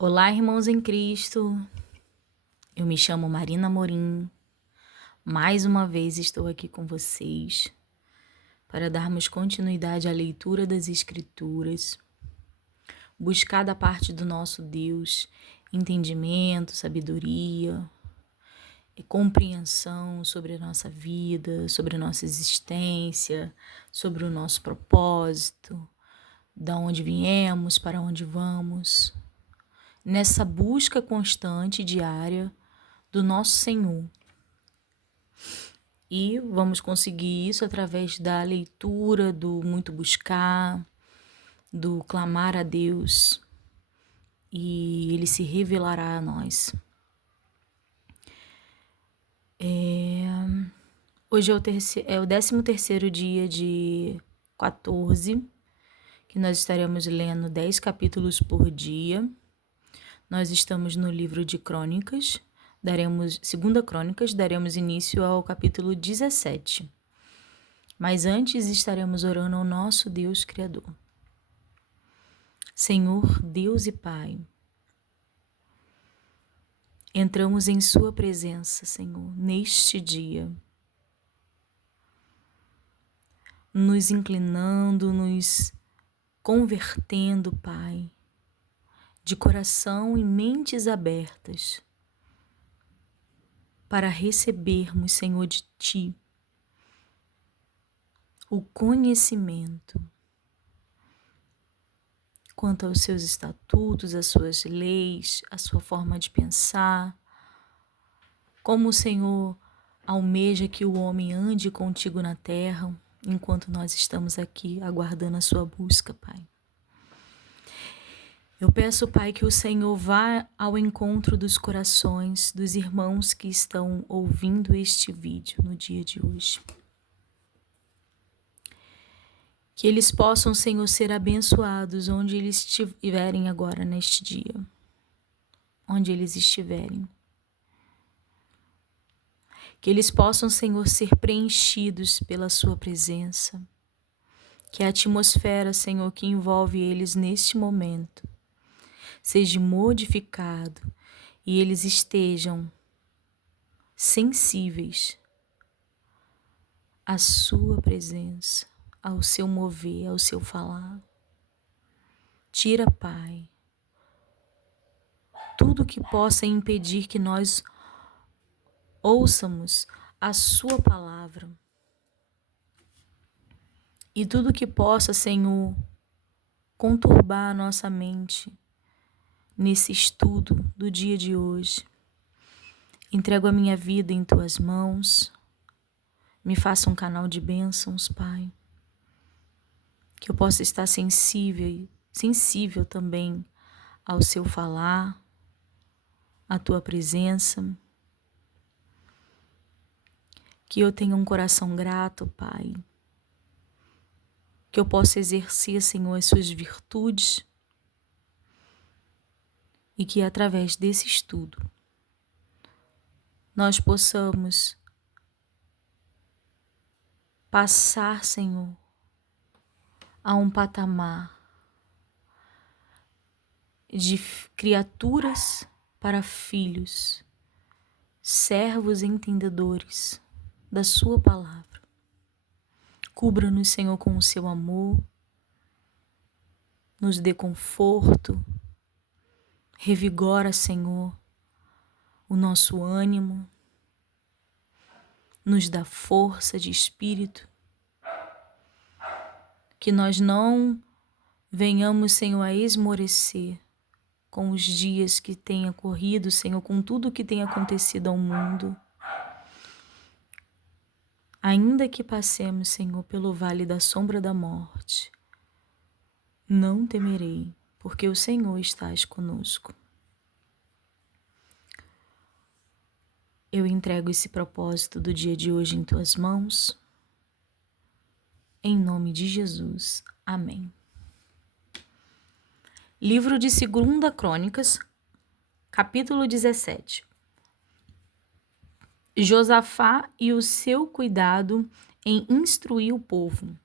Olá, irmãos em Cristo. Eu me chamo Marina Morim. Mais uma vez estou aqui com vocês para darmos continuidade à leitura das Escrituras, buscar da parte do nosso Deus entendimento, sabedoria e compreensão sobre a nossa vida, sobre a nossa existência, sobre o nosso propósito, da onde viemos, para onde vamos. Nessa busca constante e diária do nosso Senhor. E vamos conseguir isso através da leitura, do muito buscar, do clamar a Deus, e Ele se revelará a nós. Hoje é o 13º dia de 14, que nós estaremos lendo 10 capítulos por dia. Nós estamos no livro de Crônicas, Segunda Crônicas, daremos início ao capítulo 17. Mas antes estaremos orando ao nosso Deus Criador. Senhor, Deus e Pai, entramos em Sua presença, Senhor, neste dia, nos inclinando, nos convertendo, Pai, de coração e mentes abertas, para recebermos, Senhor, de Ti, o conhecimento quanto aos Seus estatutos, às Suas leis, à Sua forma de pensar, como o Senhor almeja que o homem ande contigo na terra, enquanto nós estamos aqui aguardando a Sua busca, Pai. Eu peço, Pai, que o Senhor vá ao encontro dos corações dos irmãos que estão ouvindo este vídeo no dia de hoje. Que eles possam, Senhor, ser abençoados onde eles estiverem agora neste dia. Onde eles estiverem. Que eles possam, Senhor, ser preenchidos pela Sua presença. Que a atmosfera, Senhor, que envolve eles neste momento, seja modificado e eles estejam sensíveis à Sua presença, ao Seu mover, ao Seu falar. Tira, Pai, tudo que possa impedir que nós ouçamos a Sua palavra. E tudo que possa, Senhor, conturbar a nossa mente nesse estudo do dia de hoje. Entrego a minha vida em Tuas mãos. Me faça um canal de bênçãos, Pai. Que eu possa estar sensível também ao Seu falar, à Tua presença. Que eu tenha um coração grato, Pai. Que eu possa exercer, Senhor, as Suas virtudes. E que através desse estudo nós possamos passar, Senhor, a um patamar de criaturas para filhos, servos entendedores da Sua palavra. Cubra-nos, Senhor, com o Seu amor, nos dê conforto, revigora, Senhor, o nosso ânimo, nos dá força de espírito, que nós não venhamos, Senhor, a esmorecer com os dias que tenha corrido, Senhor, com tudo que tem acontecido ao mundo. Ainda que passemos, Senhor, pelo vale da sombra da morte, não temerei, porque o Senhor estás conosco. Eu entrego esse propósito do dia de hoje em Tuas mãos. Em nome de Jesus. Amém. Livro de 2 Crônicas, capítulo 17. Josafá e o seu cuidado em instruir o povo.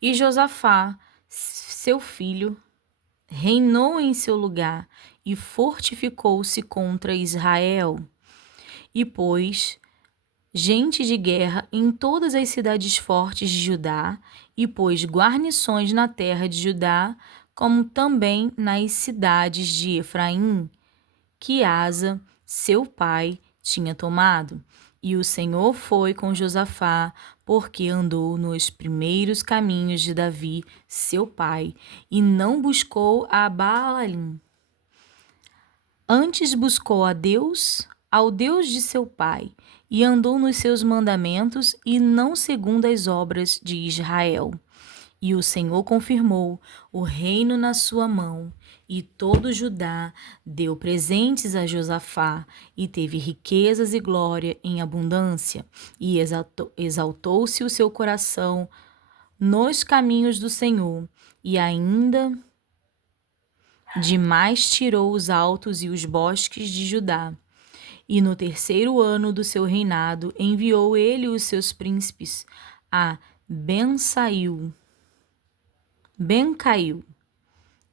E Josafá, seu filho, reinou em seu lugar e fortificou-se contra Israel. E pôs gente de guerra em todas as cidades fortes de Judá, e pôs guarnições na terra de Judá, como também nas cidades de Efraim, que Asa, seu pai, tinha tomado. E o Senhor foi com Josafá, porque andou nos primeiros caminhos de Davi, seu pai, e não buscou a Baalim. Antes buscou a Deus, ao Deus de seu pai, e andou nos seus mandamentos e não segundo as obras de Israel. E o Senhor confirmou o reino na sua mão, e todo Judá deu presentes a Josafá, e teve riquezas e glória em abundância, e exaltou-se o seu coração nos caminhos do Senhor, e ainda demais tirou os altos e os bosques de Judá. E no 3º ano do seu reinado enviou ele os seus príncipes a Bencail,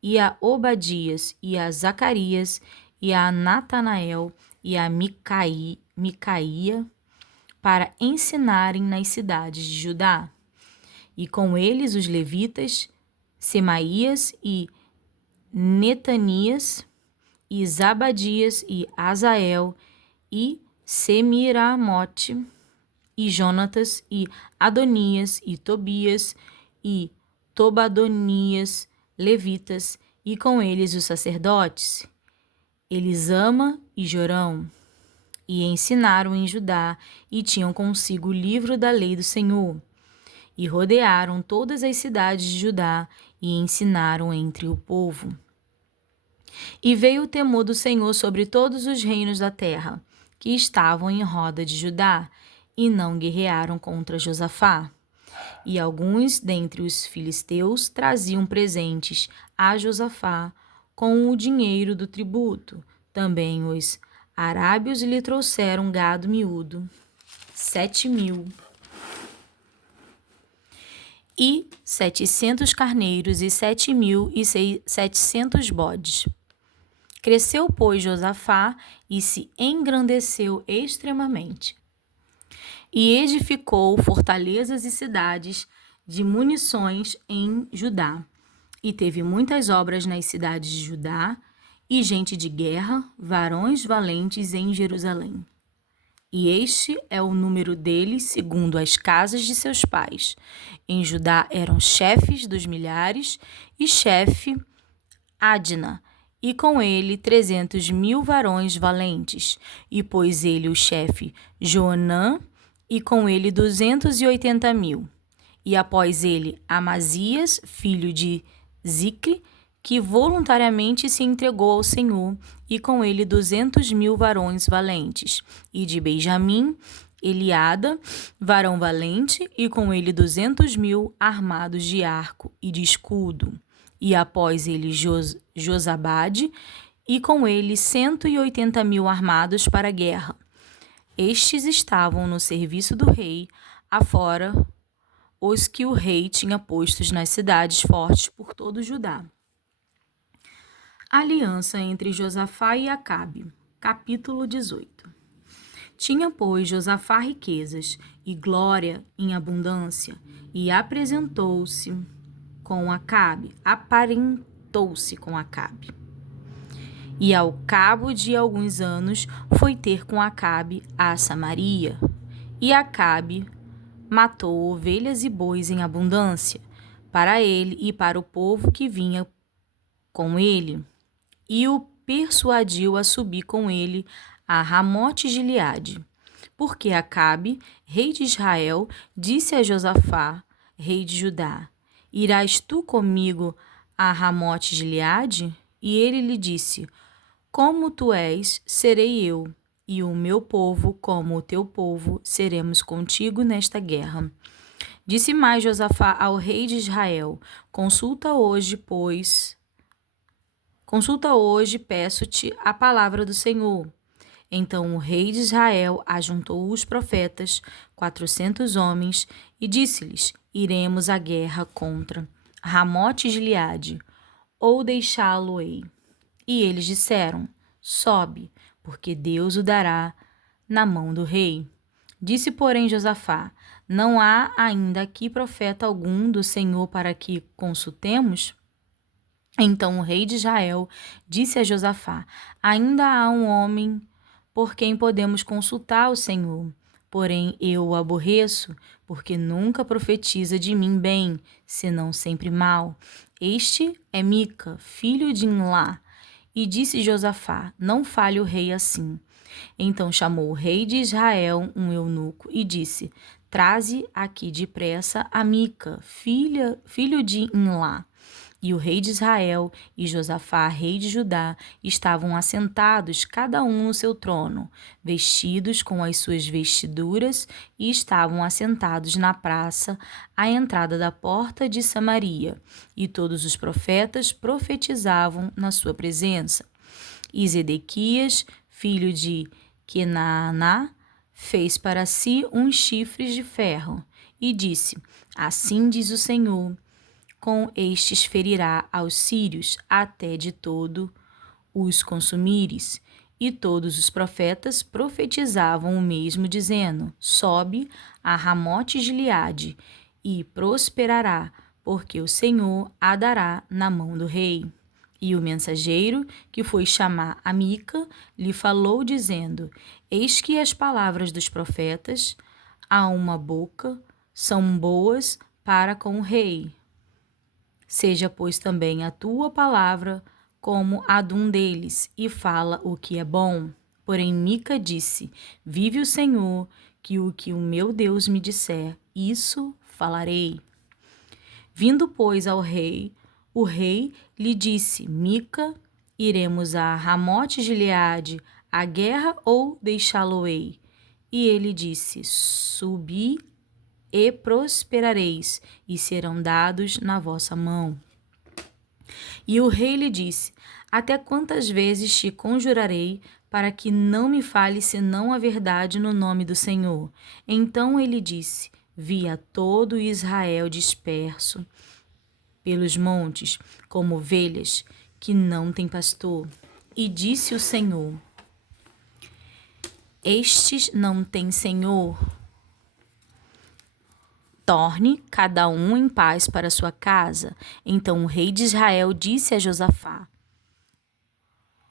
e a Obadias, e a Zacarias, e a Natanael, e a Micaía, para ensinarem nas cidades de Judá. E com eles os levitas, Semaías e Netanias, e Zabadias, e Azael, e Semiramote, e Jonatas, e Adonias, e Tobias, e Tobadonias, levitas, e com eles os sacerdotes, Elisama e Jorão, e ensinaram em Judá, e tinham consigo o livro da lei do Senhor, e rodearam todas as cidades de Judá, e ensinaram entre o povo. E veio o temor do Senhor sobre todos os reinos da terra, que estavam em roda de Judá, e não guerrearam contra Josafá. E alguns dentre os filisteus traziam presentes a Josafá com o dinheiro do tributo. Também os arábios lhe trouxeram gado miúdo, 7.000, e 700 carneiros, e 7.700 bodes. Cresceu, pois, Josafá e se engrandeceu extremamente. E edificou fortalezas e cidades de munições em Judá. E teve muitas obras nas cidades de Judá, e gente de guerra, varões valentes em Jerusalém. E este é o número deles segundo as casas de seus pais. Em Judá eram chefes dos milhares, e chefe Adna, e com ele 300.000 varões valentes. E pôs ele o chefe Joanã, e com ele 280.000. E após ele Amazias, filho de Zicre, que voluntariamente se entregou ao Senhor, e com ele 200.000 varões valentes. E de Benjamim, Eliada, varão valente, e com ele 200.000 armados de arco e de escudo. E após ele Josabade, e com ele 180.000 armados para a guerra. Estes estavam no serviço do rei, afora os que o rei tinha postos nas cidades fortes por todo Judá. Aliança entre Josafá e Acabe. Capítulo 18. Tinha, pois, Josafá riquezas e glória em abundância, e aparentou-se com Acabe. E ao cabo de alguns anos foi ter com Acabe a Samaria. E Acabe matou ovelhas e bois em abundância, para ele e para o povo que vinha com ele, e o persuadiu a subir com ele a Ramote-Gileade. Porque Acabe, rei de Israel, disse a Josafá, rei de Judá: Irás tu comigo a Ramote-Gileade? E ele lhe disse: Como tu és, serei eu, e o meu povo, como o teu povo, seremos contigo nesta guerra. Disse mais Josafá ao rei de Israel: Consulta hoje, peço-te, a palavra do Senhor. Então o rei de Israel ajuntou os profetas, 400 homens, e disse-lhes: Iremos à guerra contra Ramote-Gileade. ou deixá-lo-ei? E eles disseram: sobe, porque Deus o dará na mão do rei. Disse, porém, Josafá: não há ainda aqui profeta algum do Senhor para que consultemos? Então o rei de Israel disse a Josafá: ainda há um homem por quem podemos consultar o Senhor. Porém eu o aborreço, porque nunca profetiza de mim bem, senão sempre mal. Este é Mica, filho de Imlá. E disse Josafá: não fale o rei assim. Então chamou o rei de Israel um eunuco e disse: traze aqui depressa a Mica, filho de Imlá. E o rei de Israel e Josafá, rei de Judá, estavam assentados, cada um no seu trono, vestidos com as suas vestiduras, e estavam assentados na praça, à entrada da porta de Samaria. E todos os profetas profetizavam na sua presença. E Zedequias, filho de Quenaaná, fez para si uns chifres de ferro, e disse: assim diz o Senhor, com estes ferirá aos sírios até de todo os consumires. E todos os profetas profetizavam o mesmo, dizendo: sobe a Ramote-Gileade e prosperará, porque o Senhor a dará na mão do rei. E o mensageiro que foi chamar a Mica lhe falou, dizendo: eis que as palavras dos profetas a uma boca são boas para com o rei. Seja, pois, também a tua palavra como a de um deles, e fala o que é bom. Porém Mica disse: vive o Senhor, que o meu Deus me disser, isso falarei. Vindo, pois, ao rei, o rei lhe disse: Mica, iremos a Ramote-Gileade à guerra ou deixá-lo-ei? E ele disse: subi e prosperareis, e serão dados na vossa mão. E o rei lhe disse: até quantas vezes te conjurarei para que não me fale senão a verdade no nome do Senhor? Então ele disse: vi a todo Israel disperso pelos montes, como ovelhas que não têm pastor. E disse o Senhor: estes não têm senhor. Torne cada um em paz para sua casa. Então o rei de Israel disse a Josafá: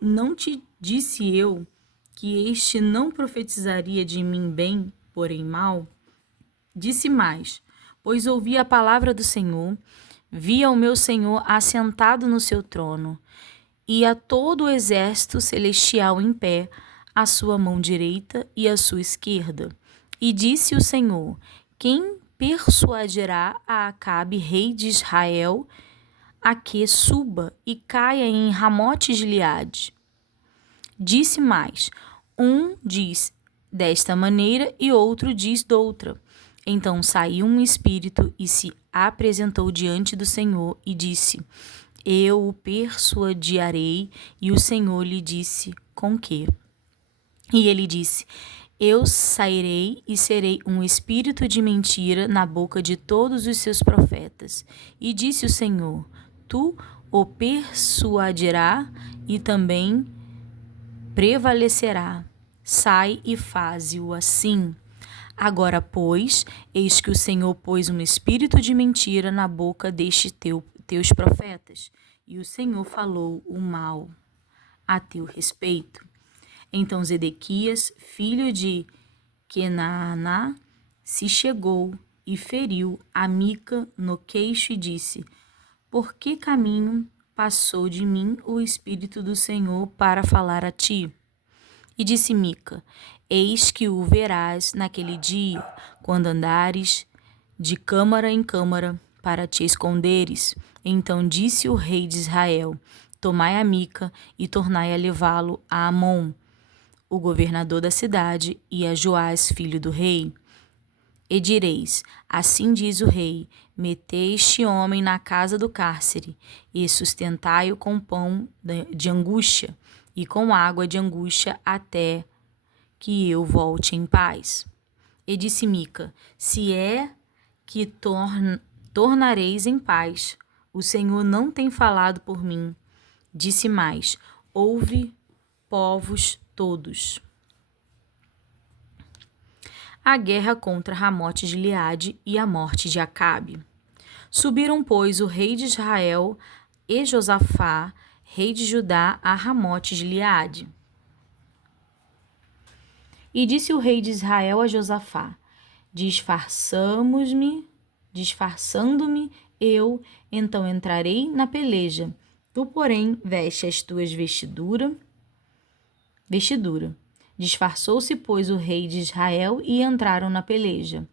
não te disse eu que este não profetizaria de mim bem, porém mal? Disse mais: pois ouvi a palavra do Senhor, vi ao meu Senhor assentado no seu trono, e a todo o exército celestial em pé, à sua mão direita e à sua esquerda. E disse o Senhor: quem persuadirá a Acabe, rei de Israel, a que suba e caia em Ramote-Gileade? Disse mais: um diz desta maneira e outro diz doutra. Então saiu um espírito e se apresentou diante do Senhor e disse: eu o persuadirei. E o Senhor lhe disse: com que? E ele disse: eu sairei e serei um espírito de mentira na boca de todos os seus profetas. E disse o Senhor: tu o persuadirá e também prevalecerá. Sai e faze-o assim. Agora, pois, eis que o Senhor pôs um espírito de mentira na boca destes teus profetas, e o Senhor falou o mal a teu respeito. Então Zedequias, filho de Quenaaná, se chegou e feriu a Mica no queixo e disse: por que caminho passou de mim o Espírito do Senhor para falar a ti? E disse Mica: eis que o verás naquele dia, quando andares de câmara em câmara para te esconderes. Então disse o rei de Israel: tomai a Mica e tornai a levá-lo a Amon, o governador da cidade, e a Joás, filho do rei. E direis: assim diz o rei: metei este homem na casa do cárcere, e sustentai-o com pão de angústia, e com água de angústia, até que eu volte em paz. E disse Mica: se é que tornareis em paz o Senhor não tem falado por mim. Disse mais: ouve, povos todos. A guerra contra Ramote de Gileade e a morte de Acabe. Subiram, pois, o rei de Israel e Josafá, rei de Judá, a Ramote de Gileade. E disse o rei de Israel a Josafá: disfarçando-me, eu então entrarei na peleja. Tu, porém, veste as tuas vestidura. Disfarçou-se, pois, o rei de Israel e entraram na peleja.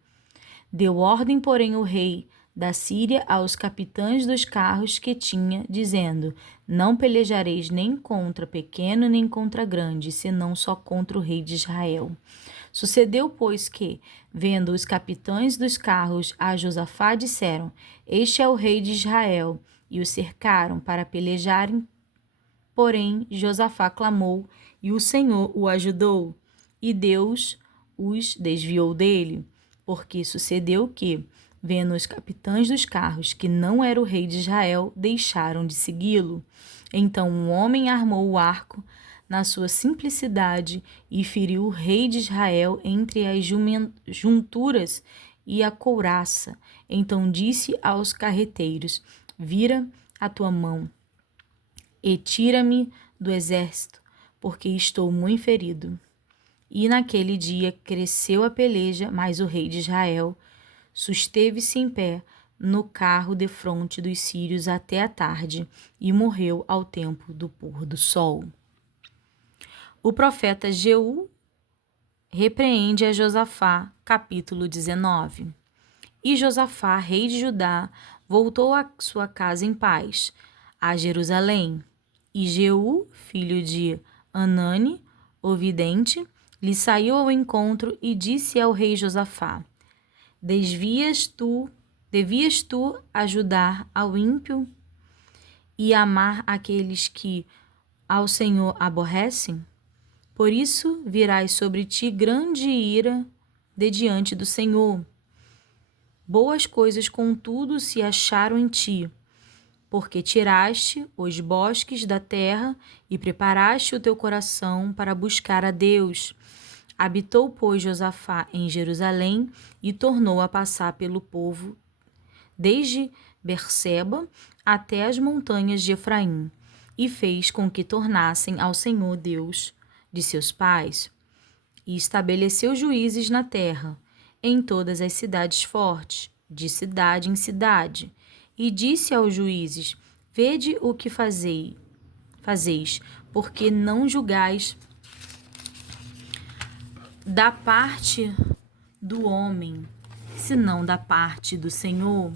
Deu ordem, porém, o rei da Síria aos capitães dos carros que tinha, dizendo: não pelejareis nem contra pequeno nem contra grande, senão só contra o rei de Israel. Sucedeu, pois, que, vendo os capitães dos carros a Josafá, disseram: este é o rei de Israel, e o cercaram para pelejarem. Porém, Josafá clamou, e o Senhor o ajudou, e Deus os desviou dele, porque sucedeu que, vendo os capitães dos carros que não era o rei de Israel, deixaram de segui-lo. Então um homem armou o arco na sua simplicidade e feriu o rei de Israel entre as junturas e a couraça. Então disse aos carreteiros: vira a tua mão e tira-me do exército, porque estou muito ferido. E naquele dia cresceu a peleja, mas o rei de Israel susteve-se em pé no carro defronte dos sírios até a tarde e morreu ao tempo do pôr do sol. O profeta Jeú repreende a Josafá, capítulo 19. E Josafá, rei de Judá, voltou à sua casa em paz, a Jerusalém. E Jeú, filho de Anani, o vidente, lhe saiu ao encontro e disse ao rei Josafá: devias tu ajudar ao ímpio e amar aqueles que ao Senhor aborrecem? Por isso virás sobre ti grande ira de diante do Senhor. Boas coisas, contudo, se acharam em ti, porque tiraste os bosques da terra e preparaste o teu coração para buscar a Deus. Habitou, pois, Josafá em Jerusalém e tornou a passar pelo povo, desde Berseba até as montanhas de Efraim, e fez com que tornassem ao Senhor Deus de seus pais, e estabeleceu juízes na terra, em todas as cidades fortes, de cidade em cidade, e disse aos juízes: vede o que fazeis, porque não julgais da parte do homem, senão da parte do Senhor.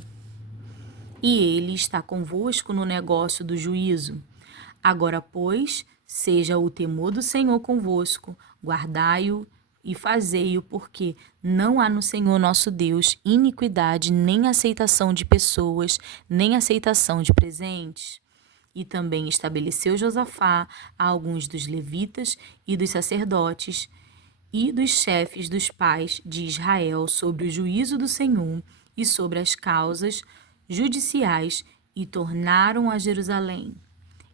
E ele está convosco no negócio do juízo. Agora, pois, seja o temor do Senhor convosco, guardai-o e fazei-o, porque não há no Senhor nosso Deus iniquidade, nem aceitação de pessoas, nem aceitação de presentes. E também estabeleceu Josafá a alguns dos levitas e dos sacerdotes e dos chefes dos pais de Israel sobre o juízo do Senhor e sobre as causas judiciais, e tornaram a Jerusalém.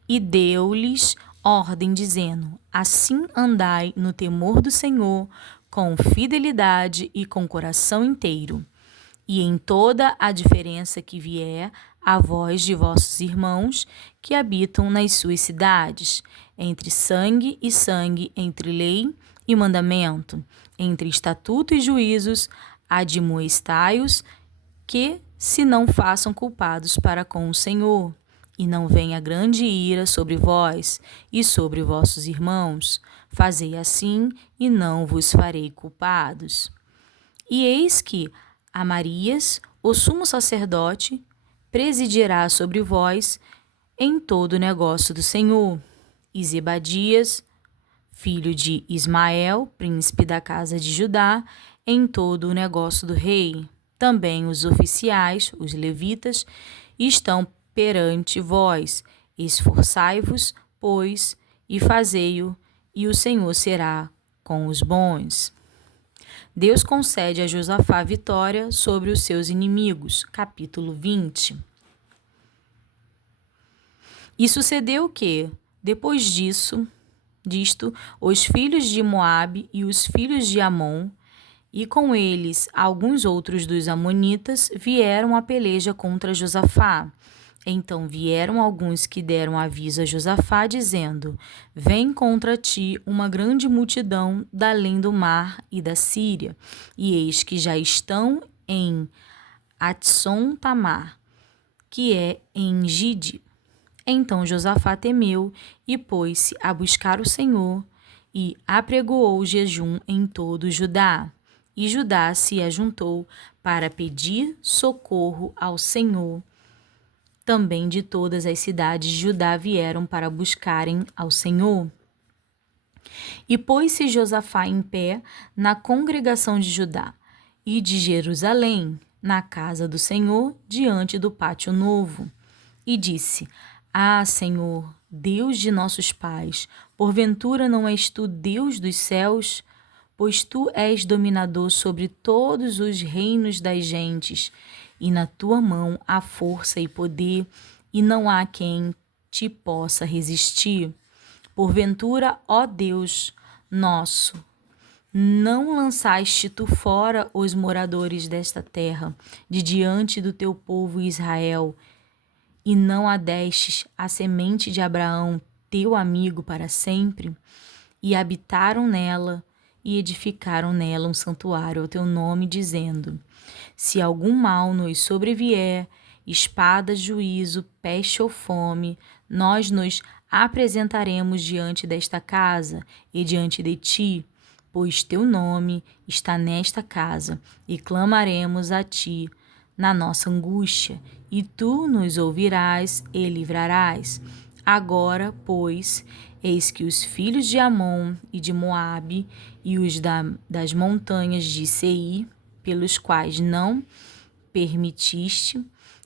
E deu-lhes ordem, dizendo: assim andai no temor do Senhor, com fidelidade e com coração inteiro. E em toda a diferença que vier a vós de vossos irmãos que habitam nas suas cidades, entre sangue e sangue, entre lei e mandamento, entre estatuto e juízos, admoestai-os, que se não façam culpados para com o Senhor, e não venha grande ira sobre vós e sobre vossos irmãos. Fazei assim, e não vos farei culpados. E eis que Amarias, o sumo sacerdote, presidirá sobre vós em todo o negócio do Senhor. E Zebadias, filho de Ismael, príncipe da casa de Judá, em todo o negócio do rei. Também os oficiais, os levitas, estão perante vós. Esforçai-vos, pois, e fazei-o, e o Senhor será com os bons. Deus concede a Josafá vitória sobre os seus inimigos. Capítulo 20. E sucedeu que, depois disto, os filhos de Moabe e os filhos de Amon, e com eles alguns outros dos amonitas, vieram à peleja contra Josafá. Então vieram alguns que deram aviso a Josafá, dizendo: Vem contra ti uma grande multidão da além do mar e da Síria, e eis que já estão em Atson-Tamar, que é em Gide. Então Josafá temeu e pôs-se a buscar o Senhor e apregoou o jejum em todo Judá. E Judá se ajuntou para pedir socorro ao Senhor. Também de todas as cidades de Judá vieram para buscarem ao Senhor. E pôs-se Josafá em pé na congregação de Judá e de Jerusalém, na casa do Senhor, diante do pátio novo. E disse: Ah, Senhor, Deus de nossos pais, porventura não és tu Deus dos céus? Pois tu és dominador sobre todos os reinos das gentes, e na tua mão há força e poder, e não há quem te possa resistir. Porventura, ó Deus nosso, não lançaste tu fora os moradores desta terra, de diante do teu povo Israel, e não adestes a semente de Abraão, teu amigo, para sempre? E habitaram nela, e edificaram nela um santuário ao teu nome, dizendo: Se algum mal nos sobrevier, espada, juízo, peste ou fome, nós nos apresentaremos diante desta casa e diante de ti, pois teu nome está nesta casa, e clamaremos a ti na nossa angústia, e tu nos ouvirás e livrarás. Agora, pois, eis que os filhos de Amon e de Moabe e os das montanhas de Seir, pelos quais não permitiste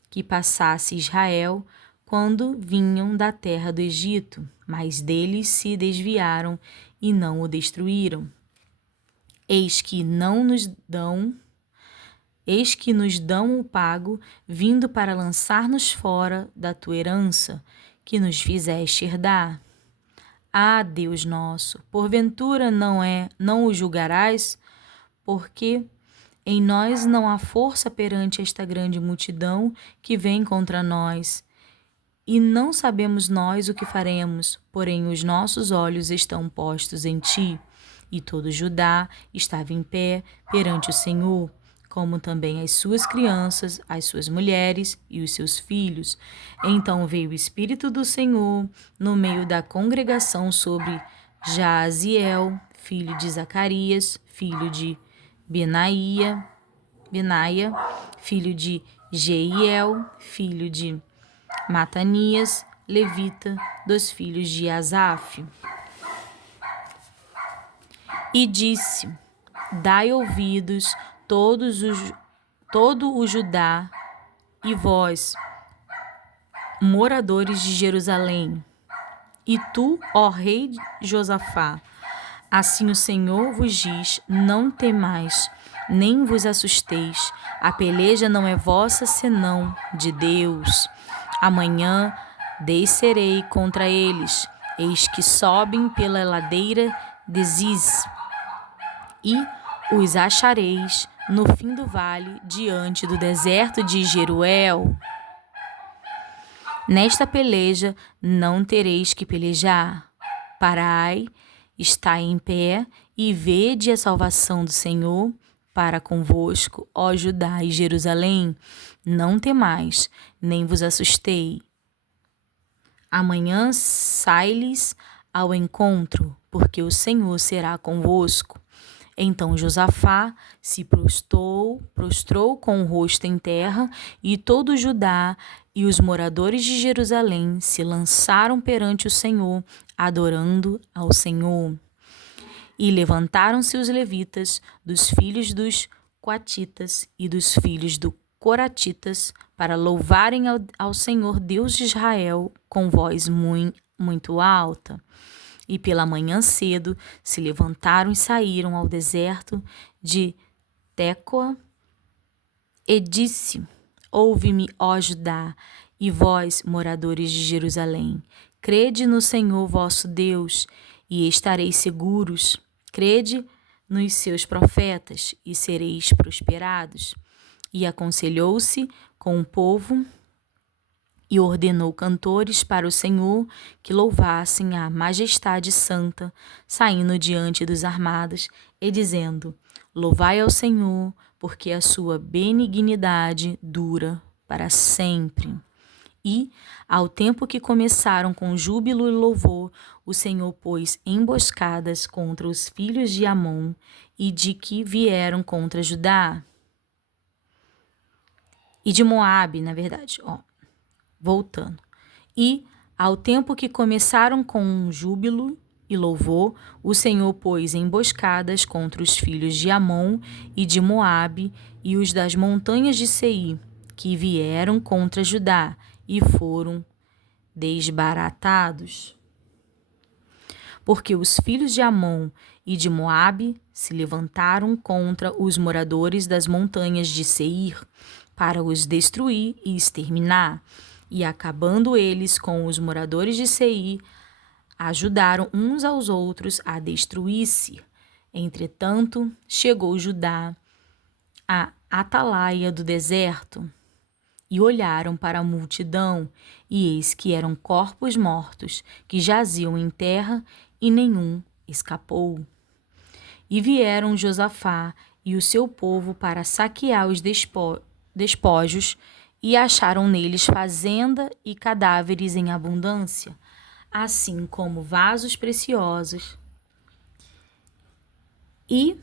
que passasse Israel quando vinham da terra do Egito, mas deles se desviaram e não o destruíram. Eis que nos dão o pago, vindo para lançar-nos fora da tua herança, que nos fizeste herdar. Ah, Deus nosso, porventura não o julgarás? Porque em nós não há força perante esta grande multidão que vem contra nós. E não sabemos nós o que faremos, porém os nossos olhos estão postos em ti. E todo Judá estava em pé perante o Senhor, como também as suas crianças, as suas mulheres e os seus filhos. Então veio o Espírito do Senhor no meio da congregação sobre Jaaziel, filho de Zacarias, filho de Benaia, filho de Jeiel, filho de Matanias, levita, dos filhos de Asaf. E disse: Dai ouvidos todo o Judá, e vós, moradores de Jerusalém, e tu, ó rei Josafá, assim o Senhor vos diz: não temais, nem vos assusteis, a peleja não é vossa, senão de Deus. Amanhã descerei contra eles, eis que sobem pela ladeira de Ziz, e os achareis no fim do vale, diante do deserto de Jeruel. Nesta peleja não tereis que pelejar. Parai, estai em pé, e vede a salvação do Senhor para convosco, ó Judá e Jerusalém. Não temais, nem vos assustei. Amanhã sai-lhes ao encontro, porque o Senhor será convosco. Então Josafá se prostrou com o rosto em terra, e todo Judá e os moradores de Jerusalém se lançaram perante o Senhor, adorando ao Senhor. E levantaram-se os levitas, dos filhos dos coatitas e dos filhos do coratitas, para louvarem ao Senhor Deus de Israel com voz muito alta. E pela manhã cedo se levantaram e saíram ao deserto de Tecoa, e disse: Ouve-me, ó Judá, E vós, moradores de Jerusalém, crede no Senhor vosso Deus, e estareis seguros. Crede nos seus profetas, e sereis prosperados. E aconselhou-se com o povo e ordenou cantores para o Senhor que louvassem a majestade santa, saindo diante dos armados e dizendo: Louvai ao Senhor, porque a sua benignidade dura para sempre. E, ao tempo que começaram com júbilo e louvor, o Senhor pôs emboscadas contra os filhos de Amon e de que vieram contra Judá. E de Moabe, na verdade, voltando. E, ao tempo que começaram com júbilo e louvor, o Senhor pôs emboscadas contra os filhos de Amon e de Moabe e os das montanhas de Seir, que vieram contra Judá, e foram desbaratados. Porque os filhos de Amon e de Moabe se levantaram contra os moradores das montanhas de Seir, para os destruir e exterminar. E acabando eles com os moradores de Seir, ajudaram uns aos outros a destruir-se. Entretanto, chegou Judá à atalaia do deserto, e olharam para a multidão, e eis que eram corpos mortos, que jaziam em terra, e nenhum escapou. E vieram Josafá e o seu povo para saquear os despojos, e acharam neles fazenda e cadáveres em abundância, assim como vasos preciosos, e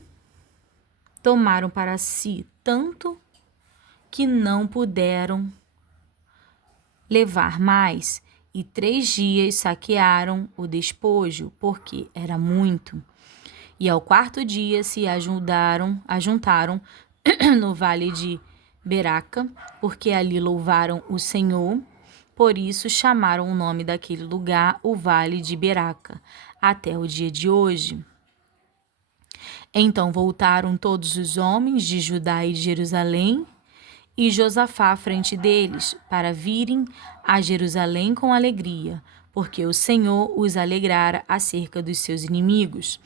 tomaram para si tanto que não puderam levar mais, e 3 dias saquearam o despojo, porque era muito. E ao 4º dia se ajuntaram no vale de Beraca, porque ali louvaram o Senhor. Por isso chamaram o nome daquele lugar o Vale de Beraca, até o dia de hoje. Então voltaram todos os homens de Judá e de Jerusalém, e Josafá à frente deles, para virem a Jerusalém com alegria, porque o Senhor os alegrara acerca dos seus inimigos.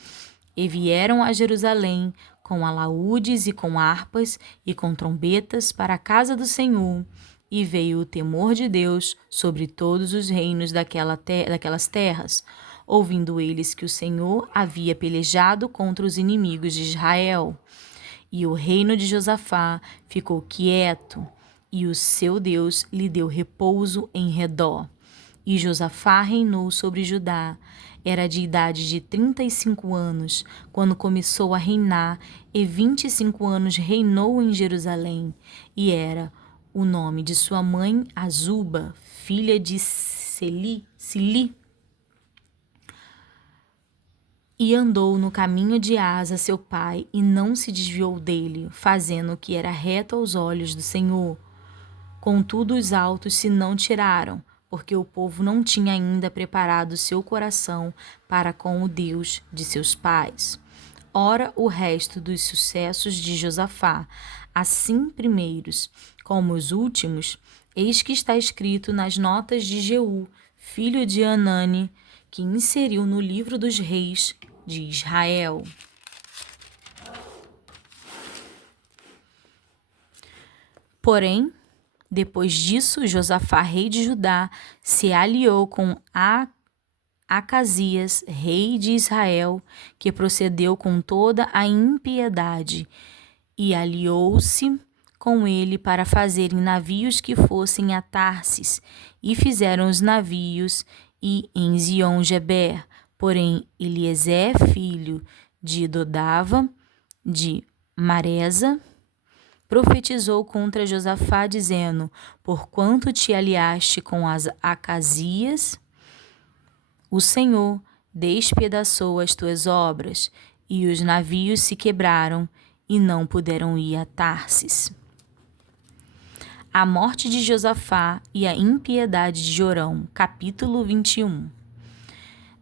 E vieram a Jerusalém com alaúdes e com harpas e com trombetas para a casa do Senhor, e veio o temor de Deus sobre todos os reinos daquelas terras, ouvindo eles que o Senhor havia pelejado contra os inimigos de Israel. E o reino de Josafá ficou quieto, e o seu Deus lhe deu repouso em redor. E Josafá reinou sobre Judá. Era de idade de 35 anos, quando começou a reinar, e 25 anos reinou em Jerusalém. E era o nome de sua mãe Azuba, filha de Sili. E andou no caminho de Asa, seu pai, e não se desviou dele, fazendo o que era reto aos olhos do Senhor. Contudo, os altos se não tiraram, porque o povo não tinha ainda preparado seu coração para com o Deus de seus pais. Ora, o resto dos sucessos de Josafá, assim primeiros como os últimos, eis que está escrito nas notas de Jeú, filho de Anani, que inseriu no livro dos reis de Israel. Porém, depois disso, Josafá, rei de Judá, se aliou com Acasias, rei de Israel, que procedeu com toda a impiedade, e aliou-se com ele para fazerem navios que fossem a Tarsis, e fizeram os navios e em Zion-Geber. Porém, Eliezer, filho de Dodava, de Maresa, profetizou contra Josafá, dizendo: Porquanto te aliaste com as Acasias, o Senhor despedaçou as tuas obras, e os navios se quebraram e não puderam ir a Tarsis. A morte de Josafá e a impiedade de Jorão, capítulo 21.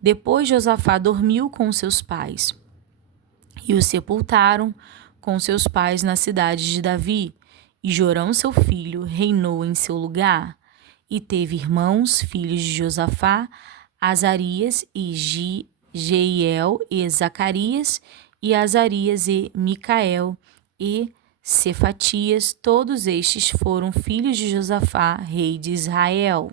Depois Josafá dormiu com seus pais, e o sepultaram com seus pais na cidade de Davi, e Jorão seu filho reinou em seu lugar. E teve irmãos, filhos de Josafá, Azarias e Jeiel e Zacarias, e Azarias e Micael e Cefatias. Todos estes foram filhos de Josafá, rei de Israel.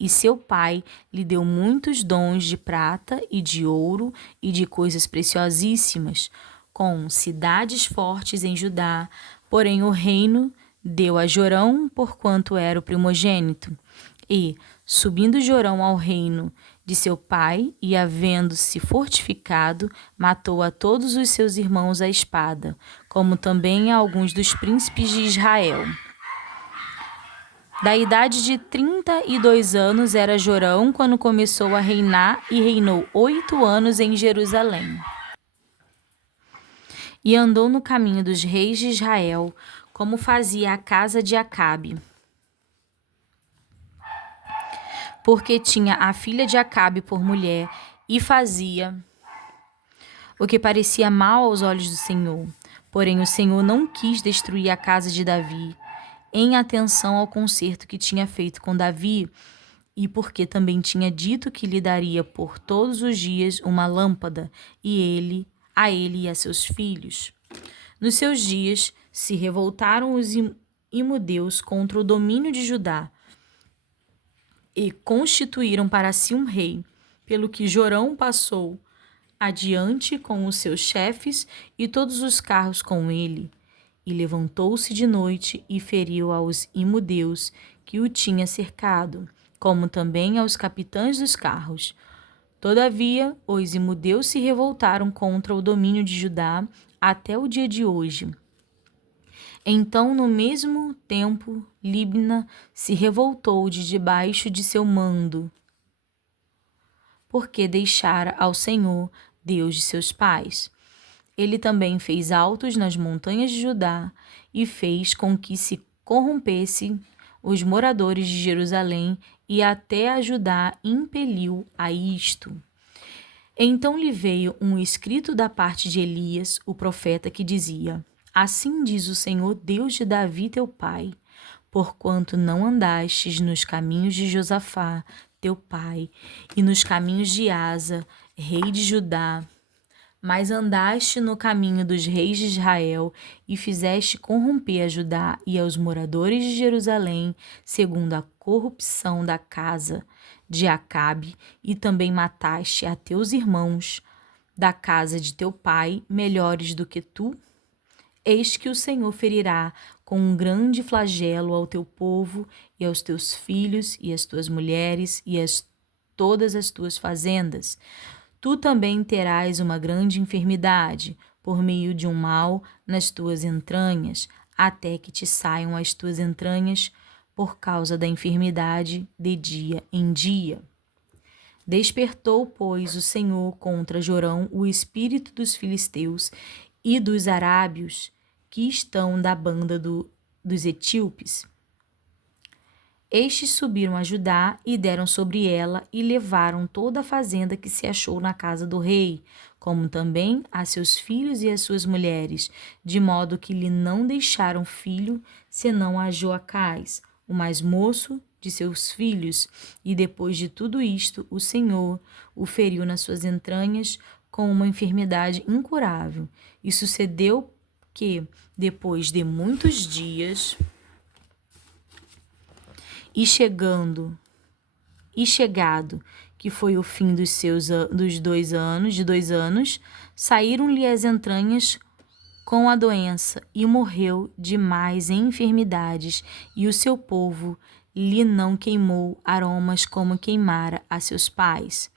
E seu pai lhe deu muitos dons de prata e de ouro e de coisas preciosíssimas, com cidades fortes em Judá. Porém o reino deu a Jorão, porquanto era o primogênito. E, subindo Jorão ao reino de seu pai, e havendo-se fortificado, matou a todos os seus irmãos à espada, como também a alguns dos príncipes de Israel. Da idade de 32 anos era Jorão quando começou a reinar, e reinou 8 anos em Jerusalém. E andou no caminho dos reis de Israel, como fazia a casa de Acabe, porque tinha a filha de Acabe por mulher, e fazia o que parecia mal aos olhos do Senhor. Porém o Senhor não quis destruir a casa de Davi, em atenção ao concerto que tinha feito com Davi, e porque também tinha dito que lhe daria por todos os dias uma lâmpada, e a ele e a seus filhos. Nos seus dias se revoltaram os imudeus contra o domínio de Judá, e constituíram para si um rei, pelo que Jorão passou adiante com os seus chefes e todos os carros com ele, e levantou-se de noite e feriu aos imudeus que o tinha cercado, como também aos capitães dos carros. Todavia, os imudeus se revoltaram contra o domínio de Judá até o dia de hoje. Então, no mesmo tempo, Libna se revoltou de debaixo de seu mando, porque deixara ao Senhor, Deus de seus pais. Ele também fez altos nas montanhas de Judá e fez com que se corrompesse os moradores de Jerusalém, e até a Judá impeliu a isto. Então lhe veio um escrito da parte de Elias, o profeta, que dizia: Assim diz o Senhor, Deus de Davi teu pai, porquanto não andastes nos caminhos de Josafá, teu pai, e nos caminhos de Asa, rei de Judá, mas andaste no caminho dos reis de Israel, e fizeste corromper a Judá e aos moradores de Jerusalém, segundo a corrupção da casa de Acabe, e também mataste a teus irmãos da casa de teu pai, melhores do que tu. Eis que o Senhor ferirá com um grande flagelo ao teu povo e aos teus filhos e às tuas mulheres e todas as tuas fazendas. Tu também terás uma grande enfermidade, por meio de um mal nas tuas entranhas, até que te saiam as tuas entranhas por causa da enfermidade de dia em dia. Despertou, pois, o Senhor contra Jorão o espírito dos filisteus e dos arábios que estão da banda dos etíopes. Estes subiram a Judá e deram sobre ela e levaram toda a fazenda que se achou na casa do rei, como também a seus filhos e as suas mulheres, de modo que lhe não deixaram filho, senão a Joacás, o mais moço de seus filhos. E depois de tudo isto, o Senhor o feriu nas suas entranhas com uma enfermidade incurável. E sucedeu que, depois de muitos dias, chegado, que foi o fim de 2 anos, saíram-lhe as entranhas com a doença, e morreu de mais enfermidades, e o seu povo lhe não queimou aromas como queimara a seus pais.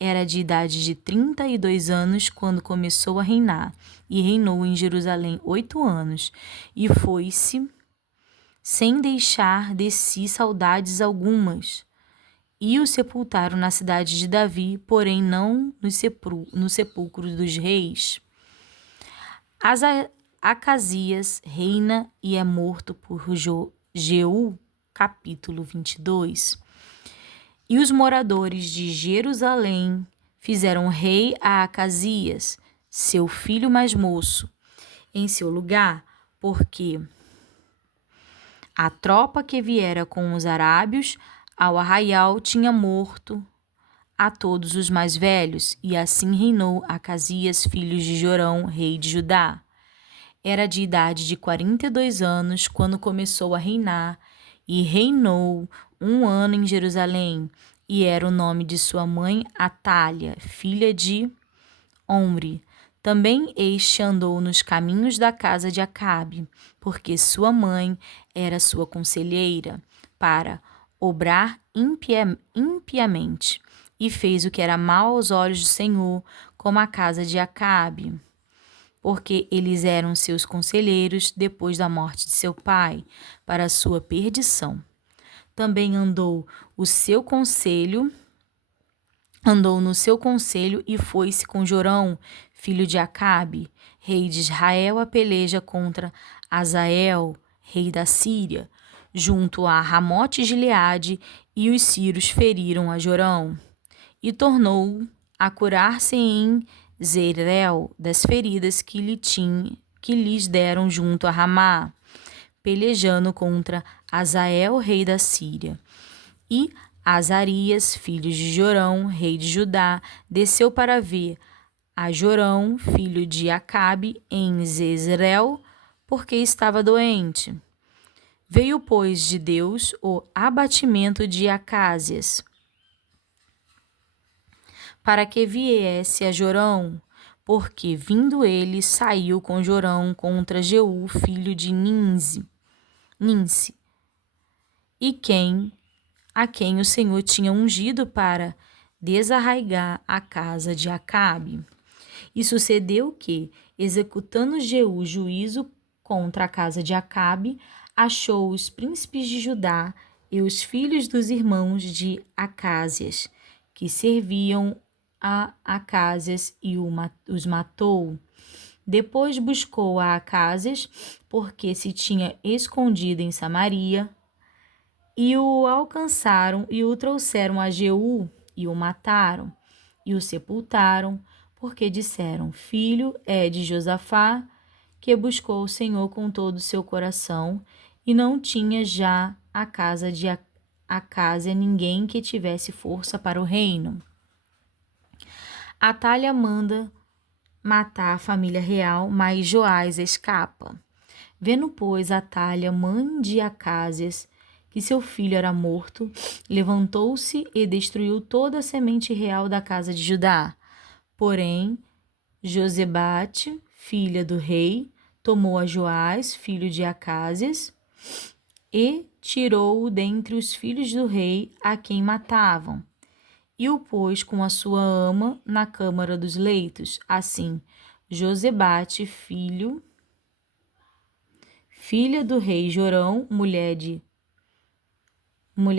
Era de idade de 32 anos quando começou a reinar, e reinou em Jerusalém 8 anos, e foi-se sem deixar de si saudades algumas. E o sepultaram na cidade de Davi, porém não no sepulcro dos reis. Acasias reina e é morto por Jeú, capítulo 22. E os moradores de Jerusalém fizeram rei a Acasias, seu filho mais moço, em seu lugar, porque A tropa que viera com os arábios ao arraial tinha morto a todos os mais velhos, e assim reinou Acasias, filho de Jorão, rei de Judá. Era de idade de 42 anos quando começou a reinar, e reinou 1 ano em Jerusalém, e era o nome de sua mãe Atália, filha de Omri. Também este andou nos caminhos da casa de Acabe, porque sua mãe era sua conselheira, para obrar impiamente, e fez o que era mal aos olhos do Senhor, como a casa de Acabe, porque eles eram seus conselheiros depois da morte de seu pai, para a sua perdição. Também andou no seu conselho e foi-se com Jorão, filho de Acabe, rei de Israel, a peleja contra Azael, rei da Síria, junto a Ramote-Gileade, e os sírios feriram a Jorão. E tornou a curar-se em Zerel das feridas que lhes deram junto a Ramá, pelejando contra Azael, rei da Síria. E Azarias, filho de Jorão, rei de Judá, desceu para ver a Jorão, filho de Acabe, em Jezreel, porque estava doente. Veio, pois, de Deus o abatimento de Acasias, para que viesse a Jorão, porque, vindo ele, saiu com Jorão contra Jeú, filho de Ninsi, a quem o Senhor tinha ungido para desarraigar a casa de Acabe. E sucedeu que, executando Jeú juízo contra a casa de Acabe, achou os príncipes de Judá e os filhos dos irmãos de Acasias, que serviam a Acasias, e os matou. Depois buscou a Acasias, porque se tinha escondido em Samaria, e o alcançaram e o trouxeram a Jeú e o mataram e o sepultaram, porque disseram: filho é de Josafá, que buscou o Senhor com todo o seu coração, e não tinha já a casa de Acásia ninguém que tivesse força para o reino. Atália manda matar a família real, mas Joás escapa. Vendo, pois, Atália, mãe de Acásias, que seu filho era morto, levantou-se e destruiu toda a semente real da casa de Judá. Porém, Josebate, filha do rei, tomou a Joás, filho de Acásias, e tirou-o dentre os filhos do rei, a quem matavam, e o pôs com a sua ama na câmara dos leitos. Assim, Josebate, filha do rei Jorão, mulher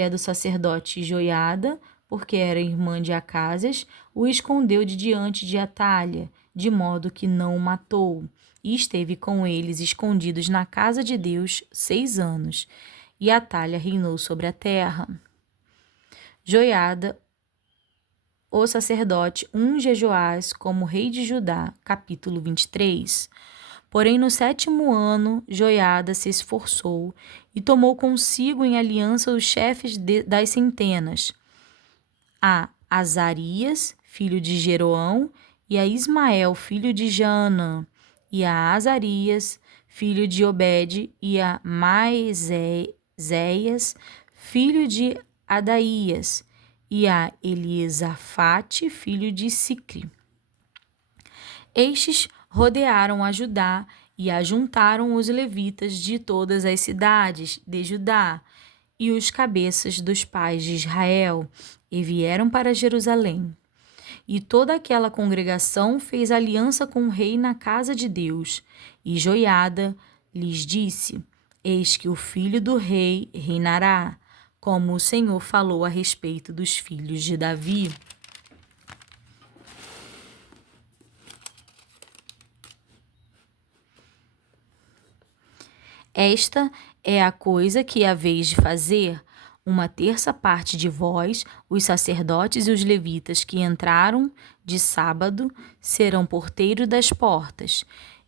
do sacerdote Joiada, porque era irmã de Acásias, o escondeu de diante de Atália, de modo que não o matou, e esteve com eles escondidos na casa de Deus 6 anos, e Atália reinou sobre a terra. Joiada, o sacerdote, unge a Joás como rei de Judá. Capítulo 23. Porém, no 7º ano, Joiada se esforçou e tomou consigo em aliança os chefes das centenas, a Azarias, filho de Jeroão, e a Ismael, filho de Jaanã, e a Azarias, filho de Obed, e a Maezéias, filho de Adaías, e a Elisafate, filho de Sicri. Estes rodearam a Judá e ajuntaram os levitas de todas as cidades de Judá e os cabeças dos pais de Israel, e vieram para Jerusalém. E toda aquela congregação fez aliança com o rei na casa de Deus. E Joiada lhes disse: eis que o filho do rei reinará, como o Senhor falou a respeito dos filhos de Davi. Esta é a coisa que haveis de fazer: 1/3 de vós, os sacerdotes e os levitas que entraram de sábado, serão porteiros das portas,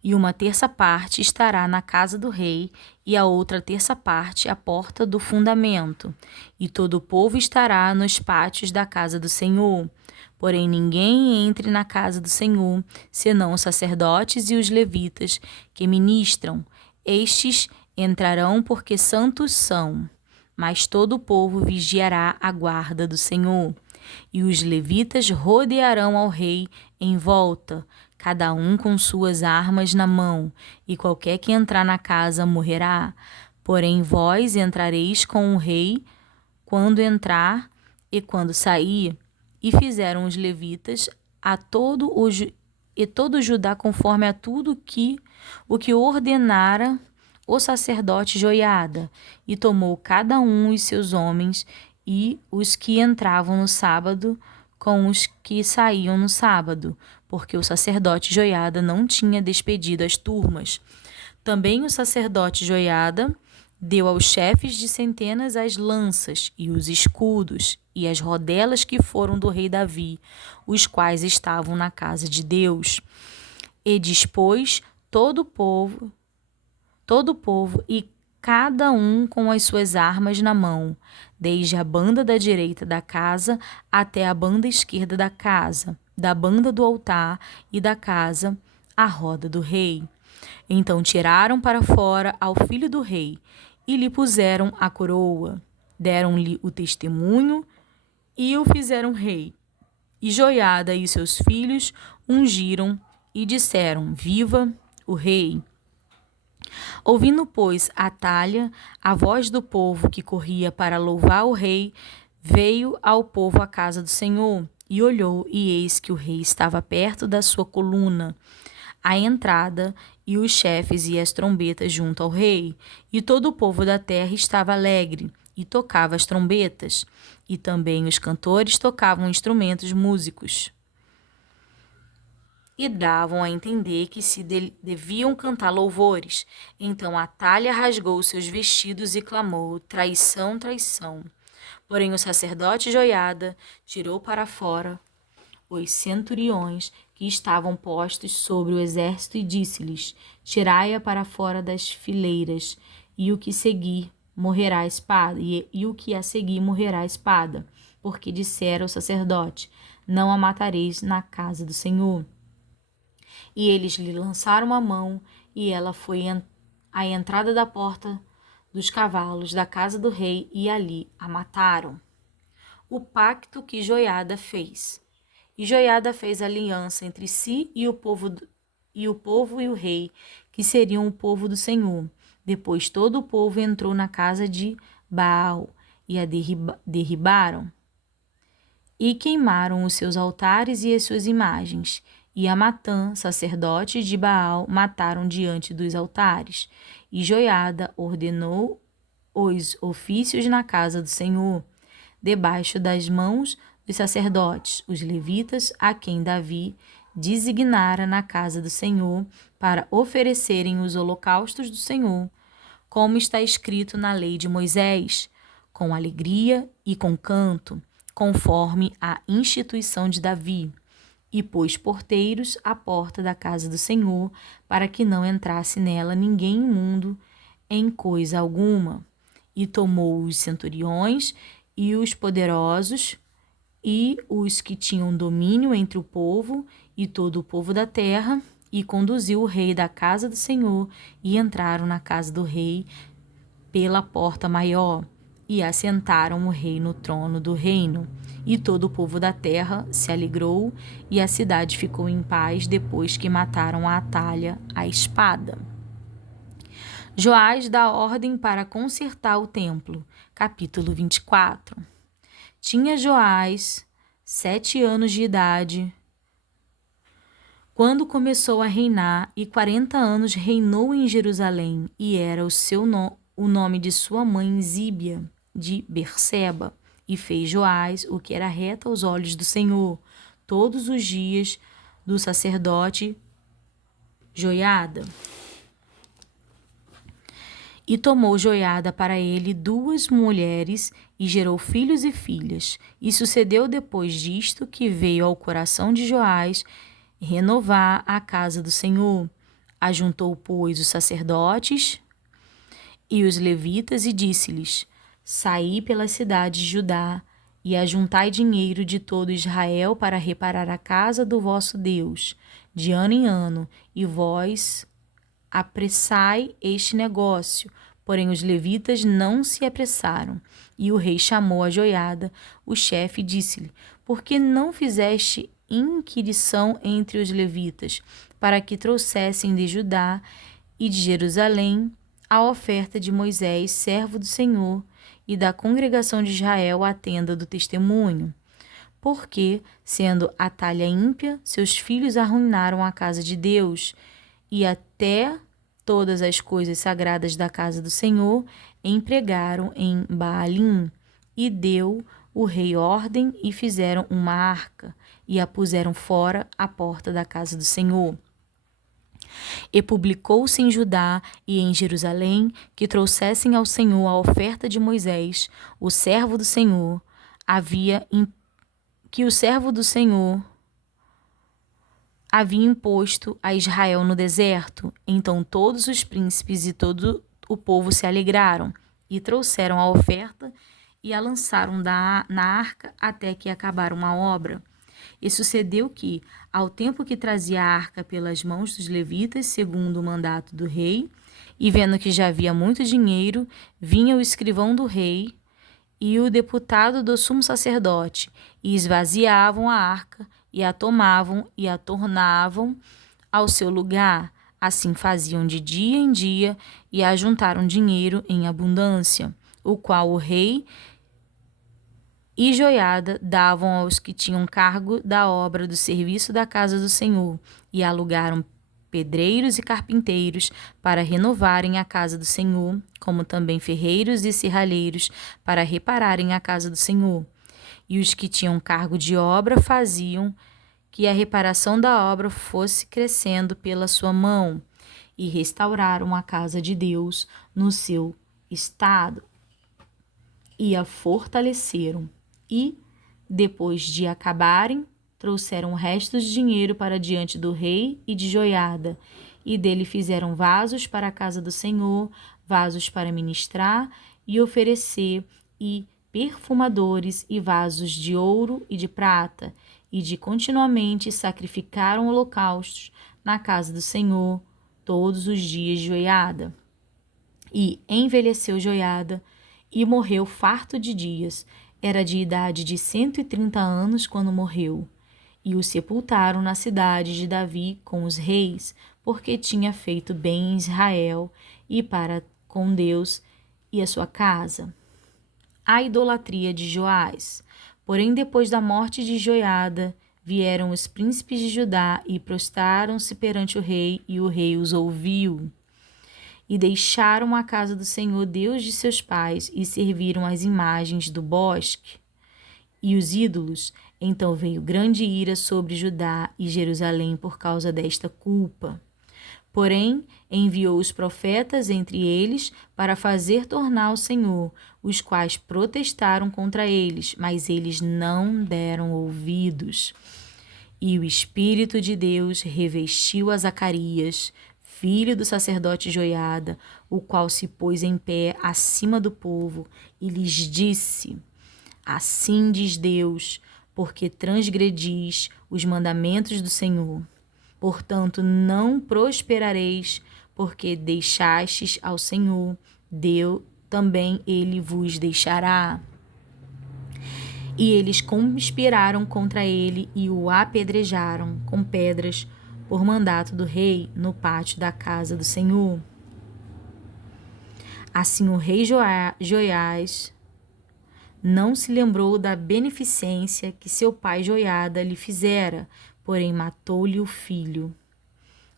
e uma terça parte estará na casa do rei, e a outra terça parte à porta do fundamento. E todo o povo estará nos pátios da casa do Senhor. Porém ninguém entre na casa do Senhor, senão os sacerdotes e os levitas que ministram. Estes entrarão porque santos são, mas todo o povo vigiará a guarda do Senhor. E os levitas rodearão ao rei em volta, cada um com suas armas na mão, e qualquer que entrar na casa morrerá. Porém vós entrareis com o rei quando entrar e quando sair. E fizeram os levitas a todo Judá conforme a tudo o que ordenara o sacerdote Joiada, e tomou cada um os seus homens e os que entravam no sábado com os que saíam no sábado, porque o sacerdote Joiada não tinha despedido as turmas. Também o sacerdote Joiada deu aos chefes de centenas as lanças e os escudos e as rodelas que foram do rei Davi, os quais estavam na casa de Deus. E dispôs todo o povo e cada um com as suas armas na mão, desde a banda da direita da casa até a banda esquerda da casa, da banda do altar e da casa, à roda do rei. Então tiraram para fora ao filho do rei e lhe puseram a coroa, deram-lhe o testemunho e o fizeram rei. E Joiada e seus filhos ungiram e disseram: Viva o rei! Ouvindo, pois, Atalha a voz do povo que corria para louvar o rei, veio ao povo à casa do Senhor, e olhou, e eis que o rei estava perto da sua coluna, à entrada, e os chefes e as trombetas junto ao rei. E todo o povo da terra estava alegre, e tocava as trombetas. E também os cantores tocavam instrumentos músicos. E davam a entender que se deviam cantar louvores. Então Atalha rasgou seus vestidos e clamou: traição, traição. Porém o sacerdote Joiada tirou para fora os centuriões que estavam postos sobre o exército e disse-lhes: tirai-a para fora das fileiras, e o que seguir morrerá a espada, e o que a seguir morrerá a espada, porque dissera o sacerdote: não a matareis na casa do Senhor. E eles lhe lançaram a mão, e ela foi à entrada da porta dos cavalos da casa do rei, e ali a mataram. O pacto que Joiada fez. E Joiada fez aliança entre si e o povo e o rei, que seriam o povo do Senhor. Depois todo o povo entrou na casa de Baal e a derribaram, e queimaram os seus altares e as suas imagens. E a Matã, sacerdote de Baal, mataram diante dos altares. E Joiada ordenou os ofícios na casa do Senhor, debaixo das mãos dos sacerdotes, os levitas, a quem Davi designara na casa do Senhor, para oferecerem os holocaustos do Senhor, como está escrito na lei de Moisés, com alegria e com canto, conforme a instituição de Davi. E pôs porteiros à porta da casa do Senhor, para que não entrasse nela ninguém imundo em coisa alguma. E tomou os centuriões e os poderosos e os que tinham domínio entre o povo e todo o povo da terra, e conduziu o rei da casa do Senhor, e entraram na casa do rei pela porta maior, e assentaram o rei no trono do reino. E todo o povo da terra se alegrou, e a cidade ficou em paz depois que mataram a Atalha à espada. Joás dá ordem para consertar o templo. Capítulo 24. Tinha Joás 7 anos de idade quando começou a reinar, e 40 anos reinou em Jerusalém, e era o nome de sua mãe Zíbia de Berseba. E fez Joás o que era reto aos olhos do Senhor, todos os dias do sacerdote Joiada. E tomou Joiada para ele 2 mulheres, e gerou filhos e filhas. E sucedeu depois disto que veio ao coração de Joás renovar a casa do Senhor, Ajuntou, pois, os sacerdotes e os levitas e disse-lhes: Saí pelas cidades de Judá e ajuntai dinheiro de todo Israel para reparar a casa do vosso Deus, de ano em ano, e vós apressai este negócio. Porém os levitas não se apressaram. E o rei chamou a Joiada, o chefe, e disse-lhe: Por que não fizeste inquirição entre os levitas, para que trouxessem de Judá e de Jerusalém a oferta de Moisés, servo do Senhor, e da congregação de Israel à tenda do testemunho? Porque, sendo a talha ímpia, seus filhos arruinaram a casa de Deus, e até todas as coisas sagradas da casa do Senhor empregaram em Baalim. E deu o rei ordem, e fizeram uma arca, e a puseram fora à porta da casa do Senhor. E publicou-se em Judá e em Jerusalém que trouxessem ao Senhor a oferta de Moisés, o servo do Senhor, que o servo do Senhor havia imposto a Israel no deserto. Então todos os príncipes e todo o povo se alegraram, e trouxeram a oferta e a lançaram na arca até que acabaram a obra. E sucedeu que, ao tempo que trazia a arca pelas mãos dos levitas, segundo o mandato do rei, e vendo que já havia muito dinheiro, vinha o escrivão do rei e o deputado do sumo sacerdote, e esvaziavam a arca, e a tomavam e a tornavam ao seu lugar. Assim faziam de dia em dia, e ajuntaram dinheiro em abundância, o qual o rei e Joiada davam aos que tinham cargo da obra do serviço da casa do Senhor, e alugaram pedreiros e carpinteiros para renovarem a casa do Senhor, como também ferreiros e serralheiros para repararem a casa do Senhor. E os que tinham cargo de obra faziam que a reparação da obra fosse crescendo pela sua mão, e restauraram a casa de Deus no seu estado, e a fortaleceram. E, depois de acabarem, trouxeram restos de dinheiro para diante do rei e de Joiada, e dele fizeram vasos para a casa do Senhor, vasos para ministrar e oferecer, e perfumadores, e vasos de ouro e de prata, e de continuamente sacrificaram holocaustos na casa do Senhor todos os dias de Joiada. E envelheceu Joiada e morreu farto de dias. Era de idade de 130 anos quando morreu. E o sepultaram na cidade de Davi com os reis, porque tinha feito bem em Israel e para com Deus e a sua casa. A idolatria de Joás. Porém, depois da morte de Joiada, vieram os príncipes de Judá e prostraram-se perante o rei, e o rei os ouviu. E deixaram a casa do Senhor, Deus de seus pais, e serviram as imagens do bosque e os ídolos. Então veio grande ira sobre Judá e Jerusalém por causa desta culpa. Porém, enviou os profetas entre eles para fazer tornar ao Senhor, os quais protestaram contra eles, mas eles não deram ouvidos. E o Espírito de Deus revestiu a Zacarias, filho do sacerdote Joiada, o qual se pôs em pé acima do povo e lhes disse: Assim diz Deus, porque transgredis os mandamentos do Senhor. Portanto, não prosperareis, porque deixastes ao Senhor, também ele vos deixará. E eles conspiraram contra ele e o apedrejaram com pedras por mandato do rei no pátio da casa do Senhor. Assim o rei Joiás não se lembrou da beneficência que seu pai Joiada lhe fizera, porém matou-lhe o filho,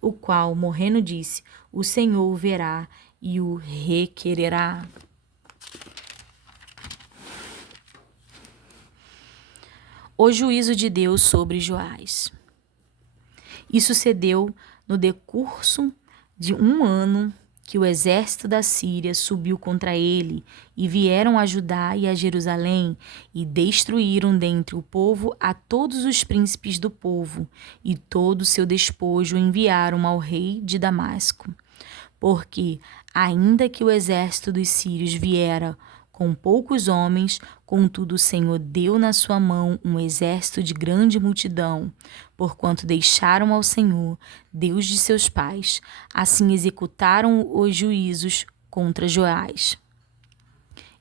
o qual, morrendo, disse: O Senhor o verá e o requererá. O juízo de Deus sobre Joás. E sucedeu no decurso de um ano que o exército da Síria subiu contra ele, e vieram a Judá e a Jerusalém, e destruíram dentre o povo a todos os príncipes do povo, e todo o seu despojo enviaram ao rei de Damasco. Porque, ainda que o exército dos sírios viera com poucos homens, contudo o Senhor deu na sua mão um exército de grande multidão, porquanto deixaram ao Senhor, Deus de seus pais. Assim executaram os juízos contra Joás.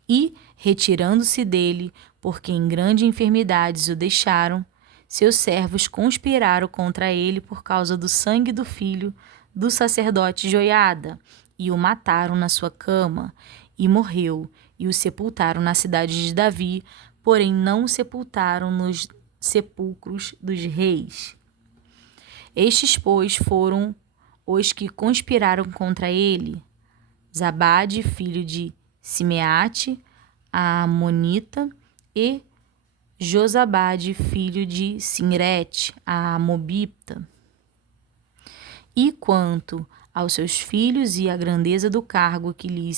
E, retirando-se dele, porque em grande enfermidades o deixaram, seus servos conspiraram contra ele por causa do sangue do filho do sacerdote Joiada, e o mataram na sua cama, e morreu, e o sepultaram na cidade de Davi, porém não o sepultaram nos sepulcros dos reis. Estes, pois, foram os que conspiraram contra ele: Zabade, filho de Simeate, a Amonita, e Josabade, filho de Sinrete, a Mobita. E quanto aos seus filhos e à grandeza do cargo que lhe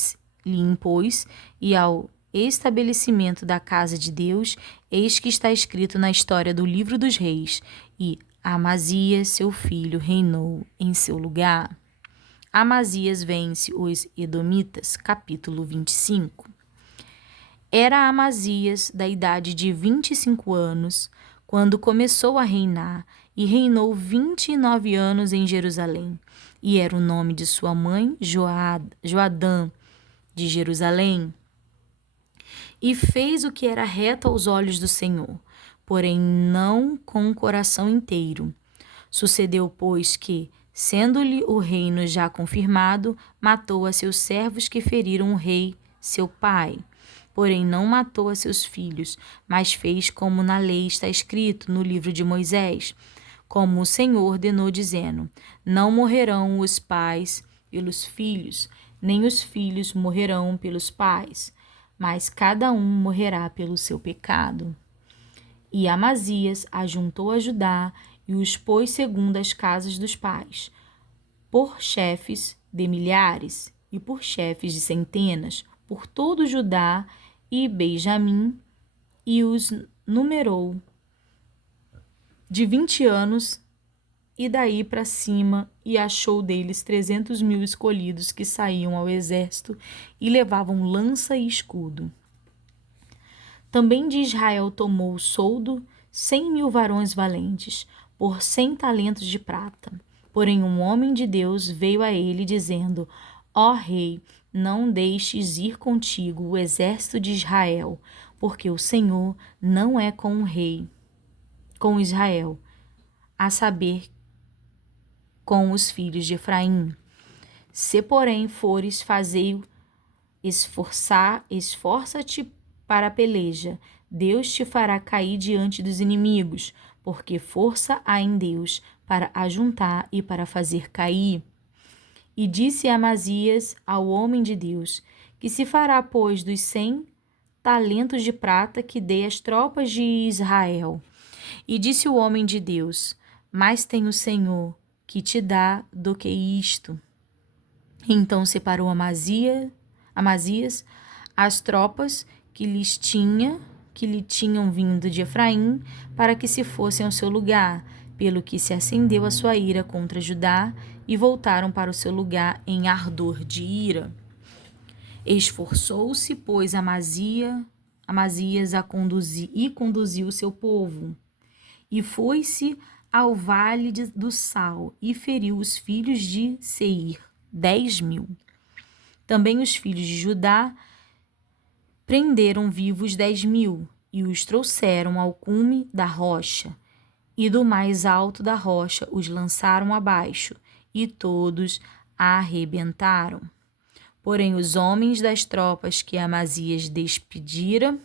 impôs, e ao estabelecimento da casa de Deus, eis que está escrito na história do livro dos reis, e Amazias, seu filho, reinou em seu lugar. Amazias vence os Edomitas, capítulo 25. Era Amazias da idade de 25 anos, quando começou a reinar, e reinou 29 anos em Jerusalém. E era o nome de sua mãe Joadã, de Jerusalém. E fez o que era reto aos olhos do Senhor, porém não com o coração inteiro. Sucedeu, pois, que, sendo-lhe o reino já confirmado, matou a seus servos que feriram o rei, seu pai. Porém não matou a seus filhos, mas fez como na lei está escrito no livro de Moisés, como o Senhor ordenou, dizendo: não morrerão os pais pelos filhos, nem os filhos morrerão pelos pais, mas cada um morrerá pelo seu pecado. E Amazias ajuntou a Judá e os pôs segundo as casas dos pais, por chefes de milhares e por chefes de centenas, por todo Judá e Benjamim, e os numerou de 20 anos e daí para cima, e achou deles 300.000 escolhidos que saíam ao exército e levavam lança e escudo. Também de Israel tomou o soldo 100.000 varões valentes, por 100 talentos de prata. Porém um homem de Deus veio a ele, dizendo: ó rei, não deixes ir contigo o exército de Israel, porque o Senhor não é com o rei, com Israel, a saber, com os filhos de Efraim. Se, porém, fores, fazei-o esforça-te para a peleja. Deus te fará cair diante dos inimigos, porque força há em Deus para ajuntar e para fazer cair. E disse Amazias ao homem de Deus: que se fará, pois, dos 100 talentos de prata que dei às tropas de Israel? E disse o homem de Deus: mais tem o Senhor que te dá do que isto. Então separou Amazias as tropas que lhe tinham vindo de Efraim, para que se fossem ao seu lugar, pelo que se acendeu a sua ira contra Judá, e voltaram para o seu lugar em ardor de ira. Esforçou-se, pois, Amazias a conduzir, e conduziu o seu povo, e foi-se ao vale do Sal, e feriu os filhos de Seir, 10.000. Também os filhos de Judá prenderam vivos 10.000, e os trouxeram ao cume da rocha, e do mais alto da rocha os lançaram abaixo, e todos arrebentaram. Porém os homens das tropas que Amazias despedira,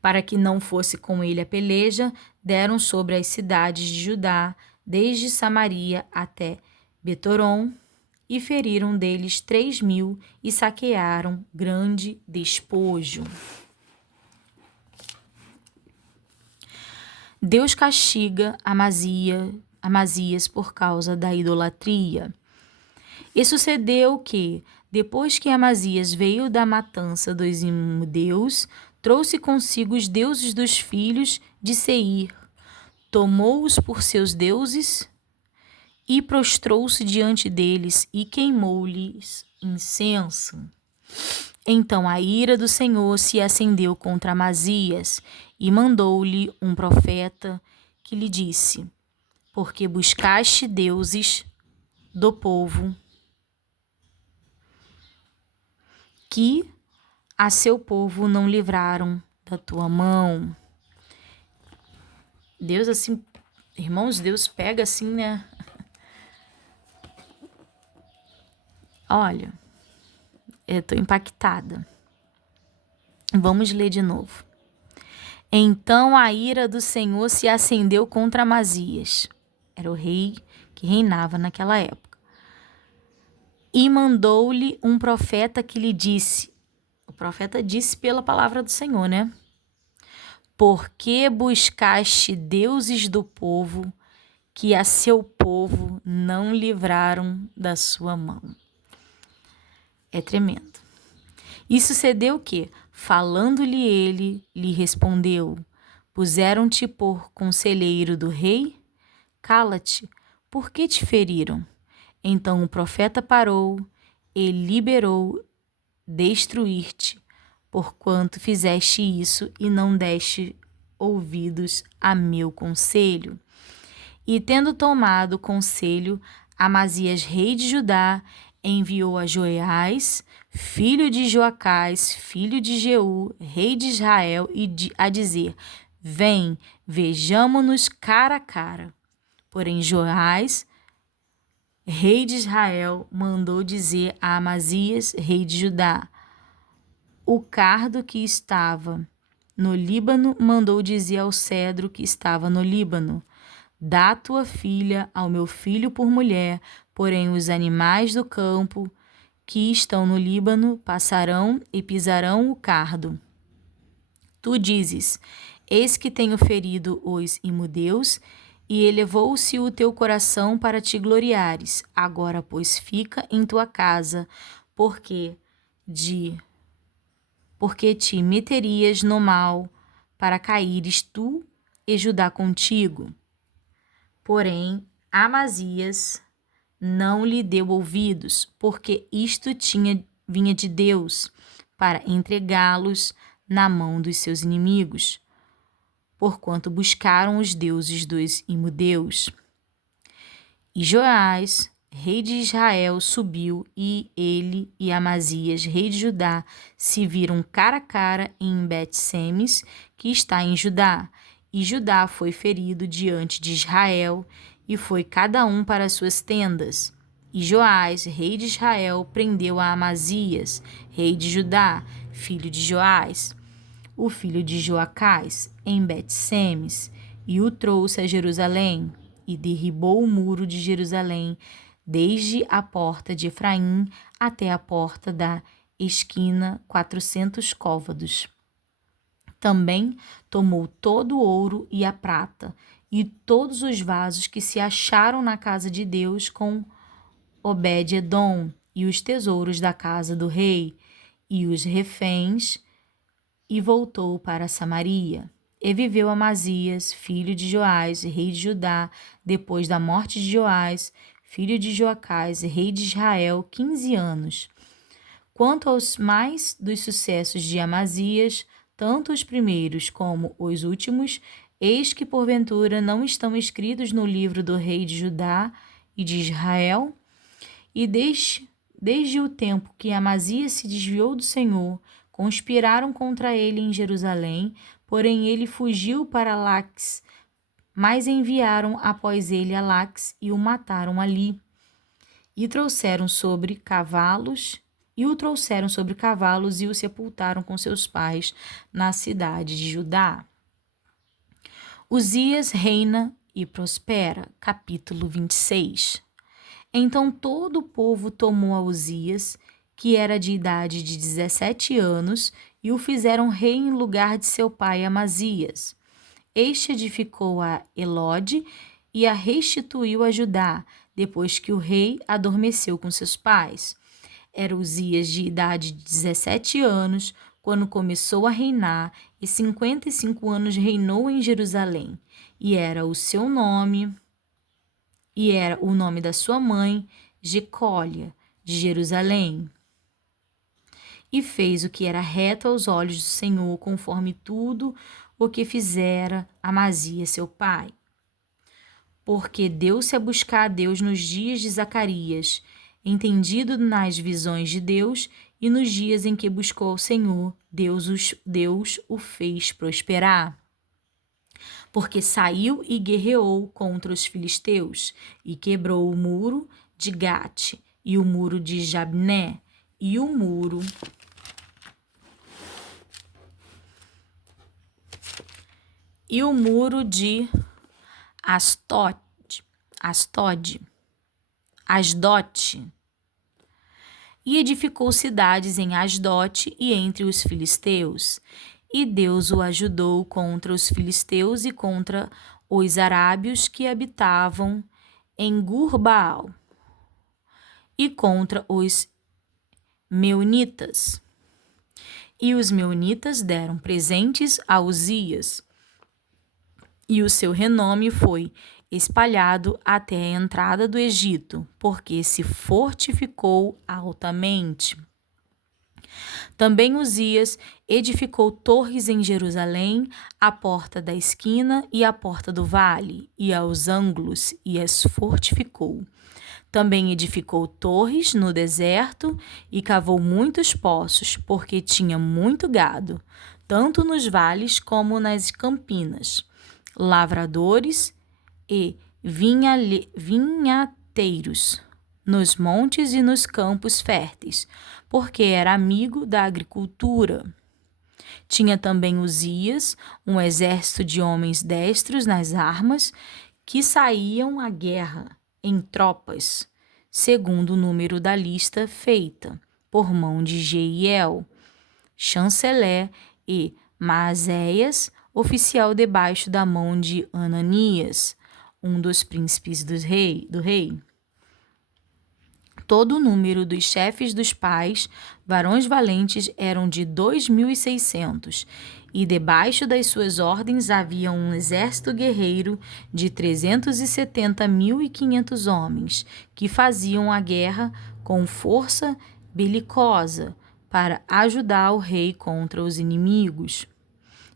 para que não fosse com ele a peleja, deram sobre as cidades de Judá, desde Samaria até Betoron, e feriram deles 3.000 e saquearam grande despojo. Deus castiga Amazias por causa da idolatria. E sucedeu que, depois que Amazias veio da matança dos imudeus, trouxe consigo os deuses dos filhos de Seir, tomou-os por seus deuses e prostrou-se diante deles e queimou-lhes incenso. Então a ira do Senhor se acendeu contra Amazias e mandou-lhe um profeta que lhe disse: porque buscaste deuses do povo que a seu povo não livraram da tua mão. Deus assim, irmãos, Deus pega assim, né? Olha, eu tô impactada. Vamos ler de novo. Então a ira do Senhor se acendeu contra Amazias. Era o rei que reinava naquela época. E mandou-lhe um profeta que lhe disse. O profeta disse pela palavra do Senhor, né? Porque buscaste deuses do povo que a seu povo não livraram da sua mão. É tremendo. E sucedeu que, falando-lhe ele, lhe respondeu: puseram-te por conselheiro do rei? Cala-te, por que te feriram? Então o profeta parou e liberou destruir-te, porquanto fizeste isso e não deste ouvidos a meu conselho. E tendo tomado conselho, Amazias, rei de Judá, enviou a Joiás, filho de Joacás, filho de Jeú, rei de Israel, a dizer: vem, vejamo-nos cara a cara. Porém Joiás, rei de Israel, mandou dizer a Amazias, rei de Judá: o cardo que estava no Líbano mandou dizer ao cedro que estava no Líbano: dá tua filha ao meu filho por mulher, porém os animais do campo que estão no Líbano passarão e pisarão o cardo. Tu dizes: eis que tenho ferido os imudeus, e elevou-se o teu coração para te gloriares. Agora, pois, fica em tua casa, porque te meterias no mal, para caíres tu e Judá contigo. Porém, Amazias não lhe deu ouvidos, porque isto vinha de Deus, para entregá-los na mão dos seus inimigos, porquanto buscaram os deuses dos imudeus. E Joás, rei de Israel, subiu, e ele e Amazias, rei de Judá, se viram cara a cara em Bet-Semes, que está em Judá. E Judá foi ferido diante de Israel, e foi cada um para suas tendas. E Joás, rei de Israel, prendeu a Amazias, rei de Judá, filho de Joás, o filho de Joacás, em Bet-Semes, e o trouxe a Jerusalém, e derribou o muro de Jerusalém, desde a porta de Efraim até a porta da esquina, 400 côvados. Também tomou todo o ouro e a prata, e todos os vasos que se acharam na casa de Deus com Obed-edom, e os tesouros da casa do rei, e os reféns, e voltou para Samaria. E viveu Amazias, filho de Joás, rei de Judá, depois da morte de Joás, filho de Joacás, rei de Israel, 15 anos. Quanto aos mais dos sucessos de Amazias, tanto os primeiros como os últimos, eis que porventura não estão escritos no livro do rei de Judá e de Israel? E desde o tempo que Amazias se desviou do Senhor, conspiraram contra ele em Jerusalém, porém ele fugiu para Laques, mas enviaram após ele a Laques e o mataram ali. E o trouxeram sobre cavalos e o sepultaram com seus pais na cidade de Judá. Uzias reina e prospera. Capítulo 26. Então todo o povo tomou a Uzias, que era de idade de 17 anos, e o fizeram rei em lugar de seu pai Amazias. Este edificou a Elode e a restituiu a Judá, depois que o rei adormeceu com seus pais. Era Uzias de idade de 17 anos, quando começou a reinar, e 55 anos reinou em Jerusalém. E era o nome da sua mãe, Jecólia, de Jerusalém. E fez o que era reto aos olhos do Senhor, conforme tudo o que fizera Amazias seu pai. Porque deu-se a buscar a Deus nos dias de Zacarias, entendido nas visões de Deus, e nos dias em que buscou ao Senhor, Deus o fez prosperar. Porque saiu e guerreou contra os filisteus, e quebrou o muro de Gate, e o muro de Jabné, e o muro de Asdote, e edificou cidades em Asdote e entre os filisteus. E Deus o ajudou contra os filisteus e contra os arábios que habitavam em Gur-Baal, e contra os meunitas. E os meunitas deram presentes a Uzias, e o seu renome foi espalhado até a entrada do Egito, porque se fortificou altamente. Também Uzias edificou torres em Jerusalém, à porta da esquina e à porta do vale, e aos ângulos, e as fortificou. Também edificou torres no deserto e cavou muitos poços, porque tinha muito gado, tanto nos vales como nas campinas, lavradores e vinhateiros, nos montes e nos campos férteis, porque era amigo da agricultura. Tinha também Uzias um exército de homens destros nas armas, que saíam à guerra em tropas, segundo o número da lista feita por mão de Jeiel, chanceler, e Maazéias, oficial debaixo da mão de Ananias, um dos príncipes do rei. Todo o número dos chefes dos pais, varões valentes, eram de 2.600, e debaixo das suas ordens havia um exército guerreiro de 370.500 homens, que faziam a guerra com força belicosa para ajudar o rei contra os inimigos.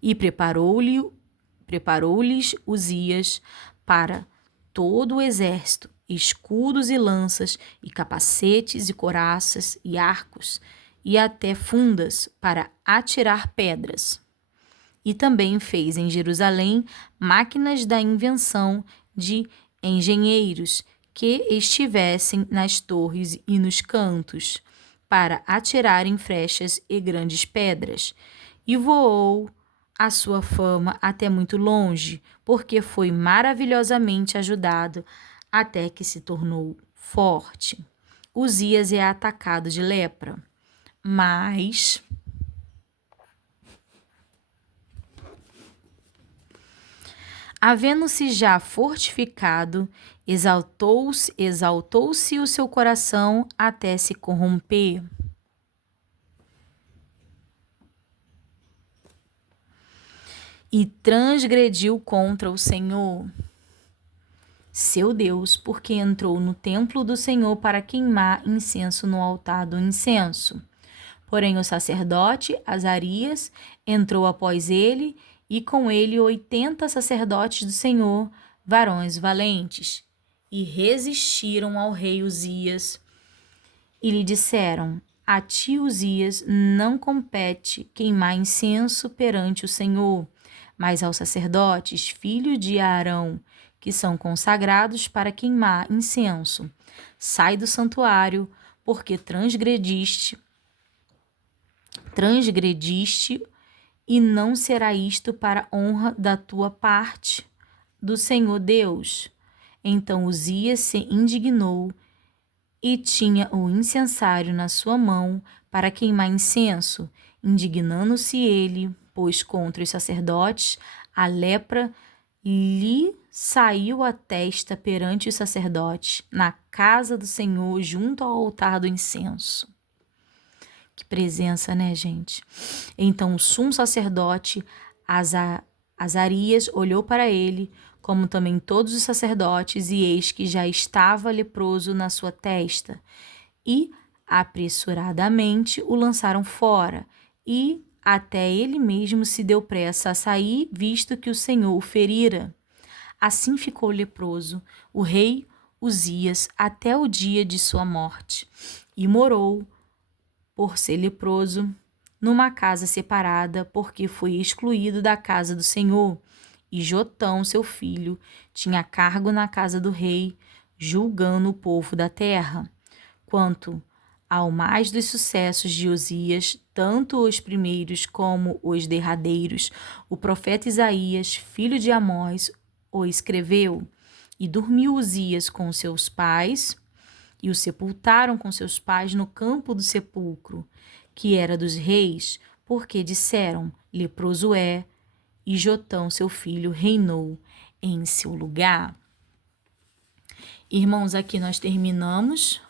E preparou-lhes Uzias para todo o exército escudos e lanças, e capacetes e couraças e arcos, e até fundas para atirar pedras. E também fez em Jerusalém máquinas da invenção de engenheiros que estivessem nas torres e nos cantos, para atirarem flechas e grandes pedras. E voou a sua fama até muito longe, porque foi maravilhosamente ajudado até que se tornou forte. Uzias é atacado de lepra, mas havendo-se já fortificado, exaltou-se o seu coração até se corromper. E transgrediu contra o Senhor, seu Deus, porque entrou no templo do Senhor para queimar incenso no altar do incenso. Porém o sacerdote Azarias entrou após ele, e com ele 80 sacerdotes do Senhor, varões valentes, e resistiram ao rei Uzias, e lhe disseram: a ti, Uzias, não compete queimar incenso perante o Senhor, mas aos sacerdotes, filhos de Arão, que são consagrados para queimar incenso. Sai do santuário, porque transgrediste, e não será isto para honra da tua parte, do Senhor Deus. Então Uzias se indignou e tinha o incensário na sua mão para queimar incenso, indignando-se ele, pois contra os sacerdotes a lepra lhe saiu a testa perante os sacerdotes, na casa do Senhor, junto ao altar do incenso. Que presença, né, gente? Então o sumo sacerdote Azarias olhou para ele, como também todos os sacerdotes, e eis que já estava leproso na sua testa. E apressuradamente o lançaram fora, e até ele mesmo se deu pressa a sair, visto que o Senhor o ferira. Assim ficou leproso o rei Uzias até o dia de sua morte, e morou, por ser leproso, numa casa separada, porque foi excluído da casa do Senhor. E Jotão, seu filho, tinha cargo na casa do rei, julgando o povo da terra. Quanto ao mais dos sucessos de Uzias, tanto os primeiros como os derradeiros, o profeta Isaías, filho de Amós, o escreveu. E dormiu Uzias com seus pais, e o sepultaram com seus pais no campo do sepulcro, que era dos reis, porque disseram: leproso é, e Jotão, seu filho, reinou em seu lugar. Irmãos, aqui nós terminamos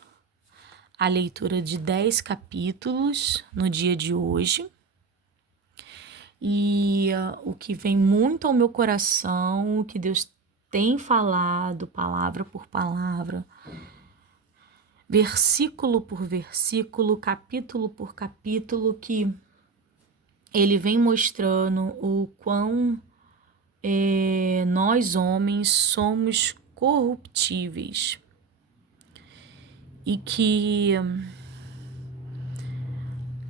a leitura de 10 capítulos no dia de hoje. E o que vem muito ao meu coração, o que Deus tem falado, palavra por palavra, versículo por versículo, capítulo por capítulo, que ele vem mostrando o quão nós homens somos corruptíveis e que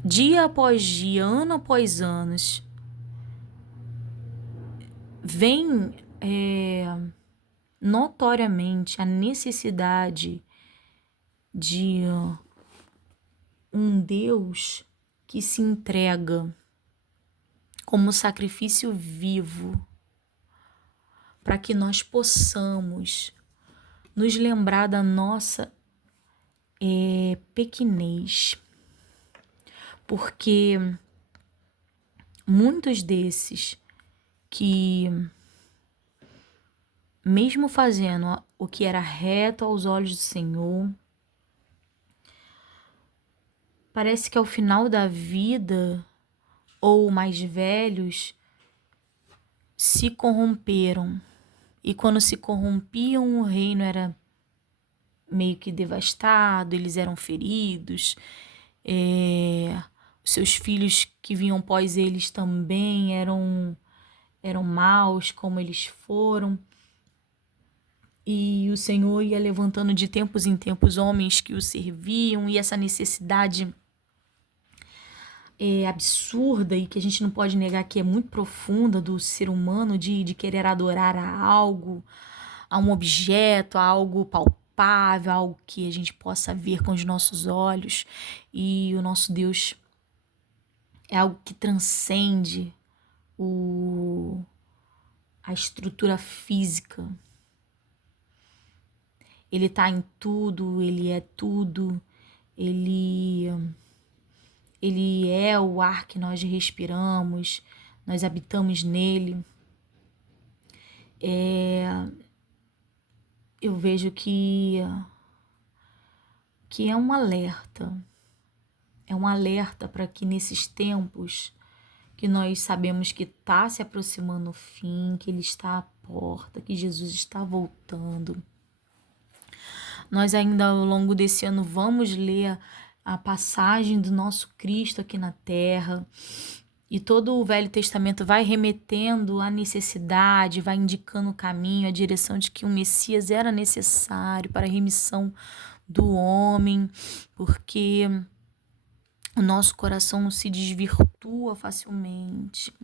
dia após dia, ano após ano, vem notoriamente a necessidade de um Deus que se entrega como sacrifício vivo para que nós possamos nos lembrar da nossa pequenez. Porque muitos desses que, mesmo fazendo o que era reto aos olhos do Senhor, parece que ao final da vida, ou mais velhos, se corromperam. E quando se corrompiam, o reino era meio que devastado, eles eram feridos, seus filhos que vinham após eles também eram maus como eles foram. E o Senhor ia levantando de tempos em tempos homens que o serviam, e essa necessidade absurda e que a gente não pode negar que é muito profunda do ser humano de querer adorar a algo, a um objeto, a algo palpável, algo que a gente possa ver com os nossos olhos. E o nosso Deus é algo que transcende a estrutura física. Ele está em tudo, ele é tudo, ele é o ar que nós respiramos, nós habitamos nele. Eu vejo que é um alerta. É um alerta para que nesses tempos que nós sabemos que está se aproximando o fim, que ele está à porta, que Jesus está voltando. Nós ainda ao longo desse ano vamos ler a passagem do nosso Cristo aqui na terra, e todo o Velho Testamento vai remetendo à necessidade, vai indicando o caminho, a direção de que um Messias era necessário para a remissão do homem, porque o nosso coração se desvirtua facilmente.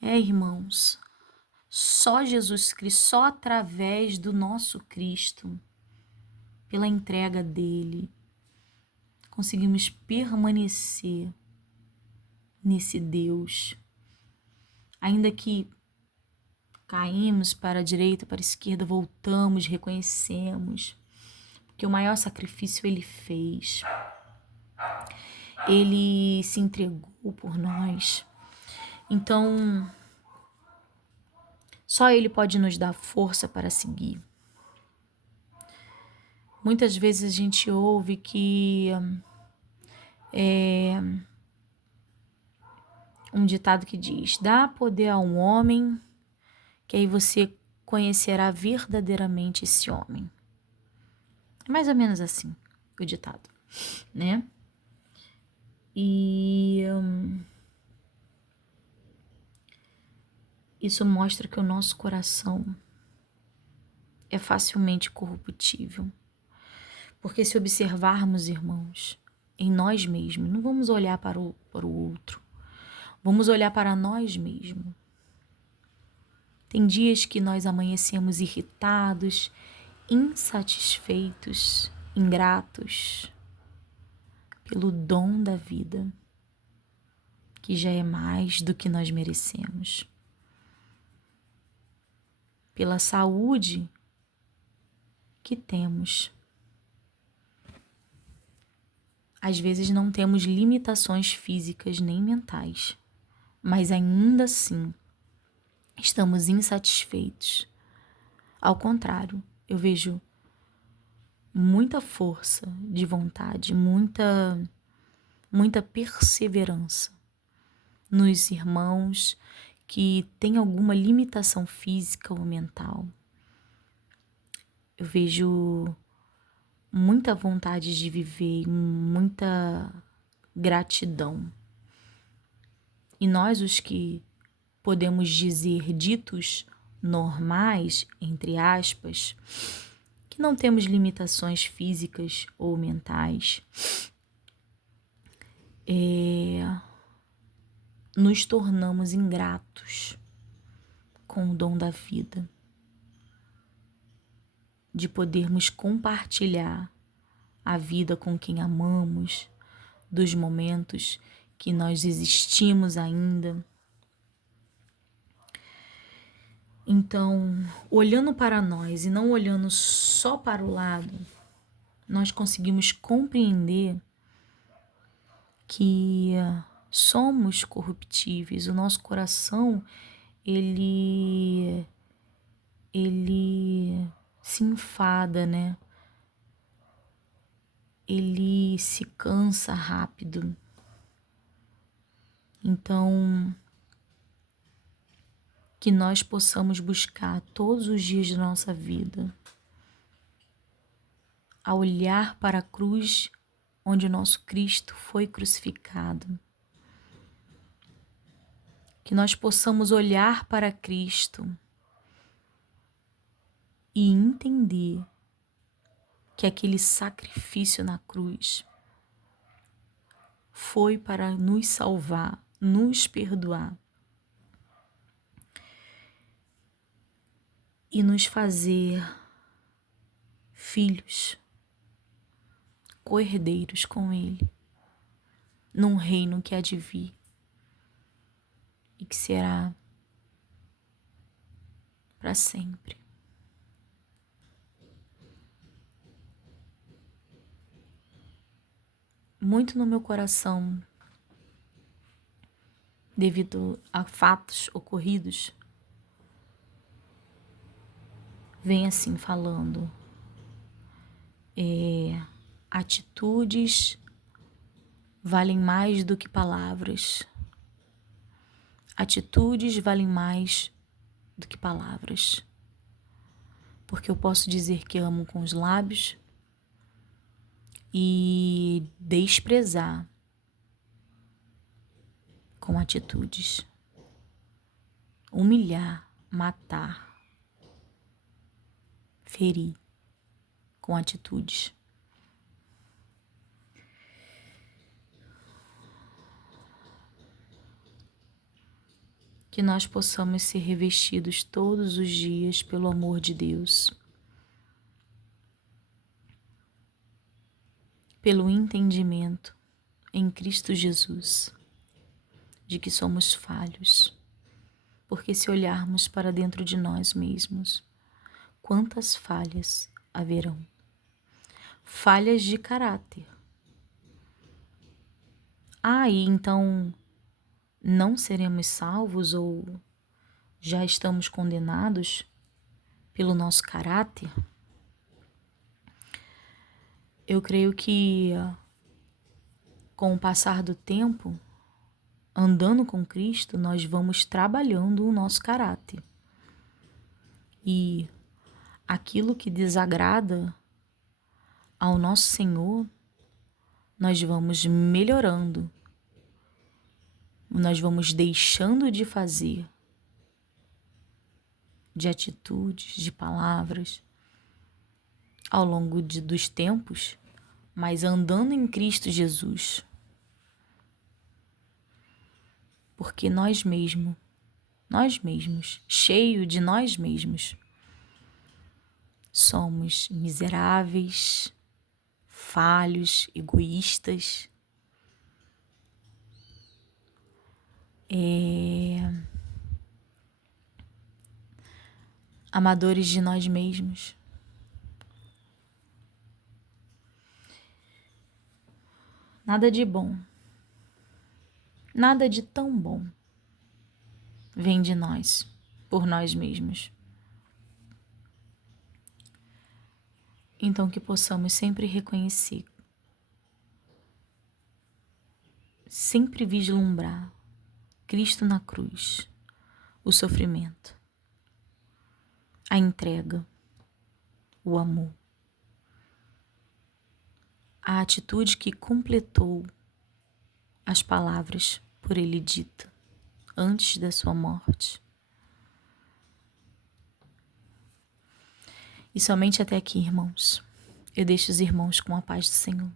Irmãos, só Jesus Cristo, só através do nosso Cristo, pela entrega dele, conseguimos permanecer nesse Deus. Ainda que caímos para a direita, para a esquerda, voltamos, reconhecemos, porque o maior sacrifício ele fez. Ele se entregou por nós. Então, Só Ele pode nos dar força para seguir. Muitas vezes a gente ouve que um ditado que diz: dá poder a um homem, que aí você conhecerá verdadeiramente esse homem. É mais ou menos assim o ditado, né? E isso mostra que o nosso coração é facilmente corruptível. Porque se observarmos, irmãos, em nós mesmos, não vamos olhar para o outro, vamos olhar para nós mesmos. Tem dias que nós amanhecemos irritados, insatisfeitos, ingratos pelo dom da vida, que já é mais do que nós merecemos. Pela saúde que temos. Às vezes não temos limitações físicas nem mentais, mas ainda assim estamos insatisfeitos. Ao contrário, eu vejo muita força de vontade, muita perseverança nos irmãos que têm alguma limitação física ou mental. Eu vejo muita vontade de viver, muita gratidão. E nós, os que podemos dizer ditos normais, entre aspas, que não temos limitações físicas ou mentais, nos tornamos ingratos com o dom da vida, de podermos compartilhar a vida com quem amamos, dos momentos que nós existimos ainda. Então, olhando para nós e não olhando só para o lado, nós conseguimos compreender que somos corruptíveis. O nosso coração, ele se enfada, né? Ele se cansa rápido. Então, que nós possamos buscar todos os dias da nossa vida a olhar para a cruz onde o nosso Cristo foi crucificado. Que nós possamos olhar para Cristo e entender que aquele sacrifício na cruz foi para nos salvar, nos perdoar e nos fazer filhos, co-herdeiros com Ele, num reino que há de vir e que será para sempre. Muito no meu coração, devido a fatos ocorridos, vem assim falando, atitudes valem mais do que palavras. Atitudes valem mais do que palavras. Porque eu posso dizer que amo com os lábios e desprezar com atitudes. Humilhar, matar, ferir com atitudes. Que nós possamos ser revestidos todos os dias pelo amor de Deus, pelo entendimento em Cristo Jesus de que somos falhos, porque se olharmos para dentro de nós mesmos, quantas falhas haverão? Falhas de caráter. E então não seremos salvos ou já estamos condenados pelo nosso caráter, eu creio que com o passar do tempo, andando com Cristo, nós vamos trabalhando o nosso caráter. E aquilo que desagrada ao nosso Senhor, nós vamos melhorando, nós vamos deixando de fazer, de atitudes, de palavras, ao longo dos tempos, mas andando em Cristo Jesus. Porque nós mesmos, cheios de nós mesmos, somos miseráveis, falhos, egoístas, amadores de nós mesmos. Nada de bom, nada de tão bom vem de nós, por nós mesmos. Então que possamos sempre reconhecer, sempre vislumbrar Cristo na cruz, o sofrimento, a entrega, o amor, a atitude que completou as palavras por ele dita antes da sua morte. E somente até aqui, irmãos. Eu deixo os irmãos com a paz do Senhor.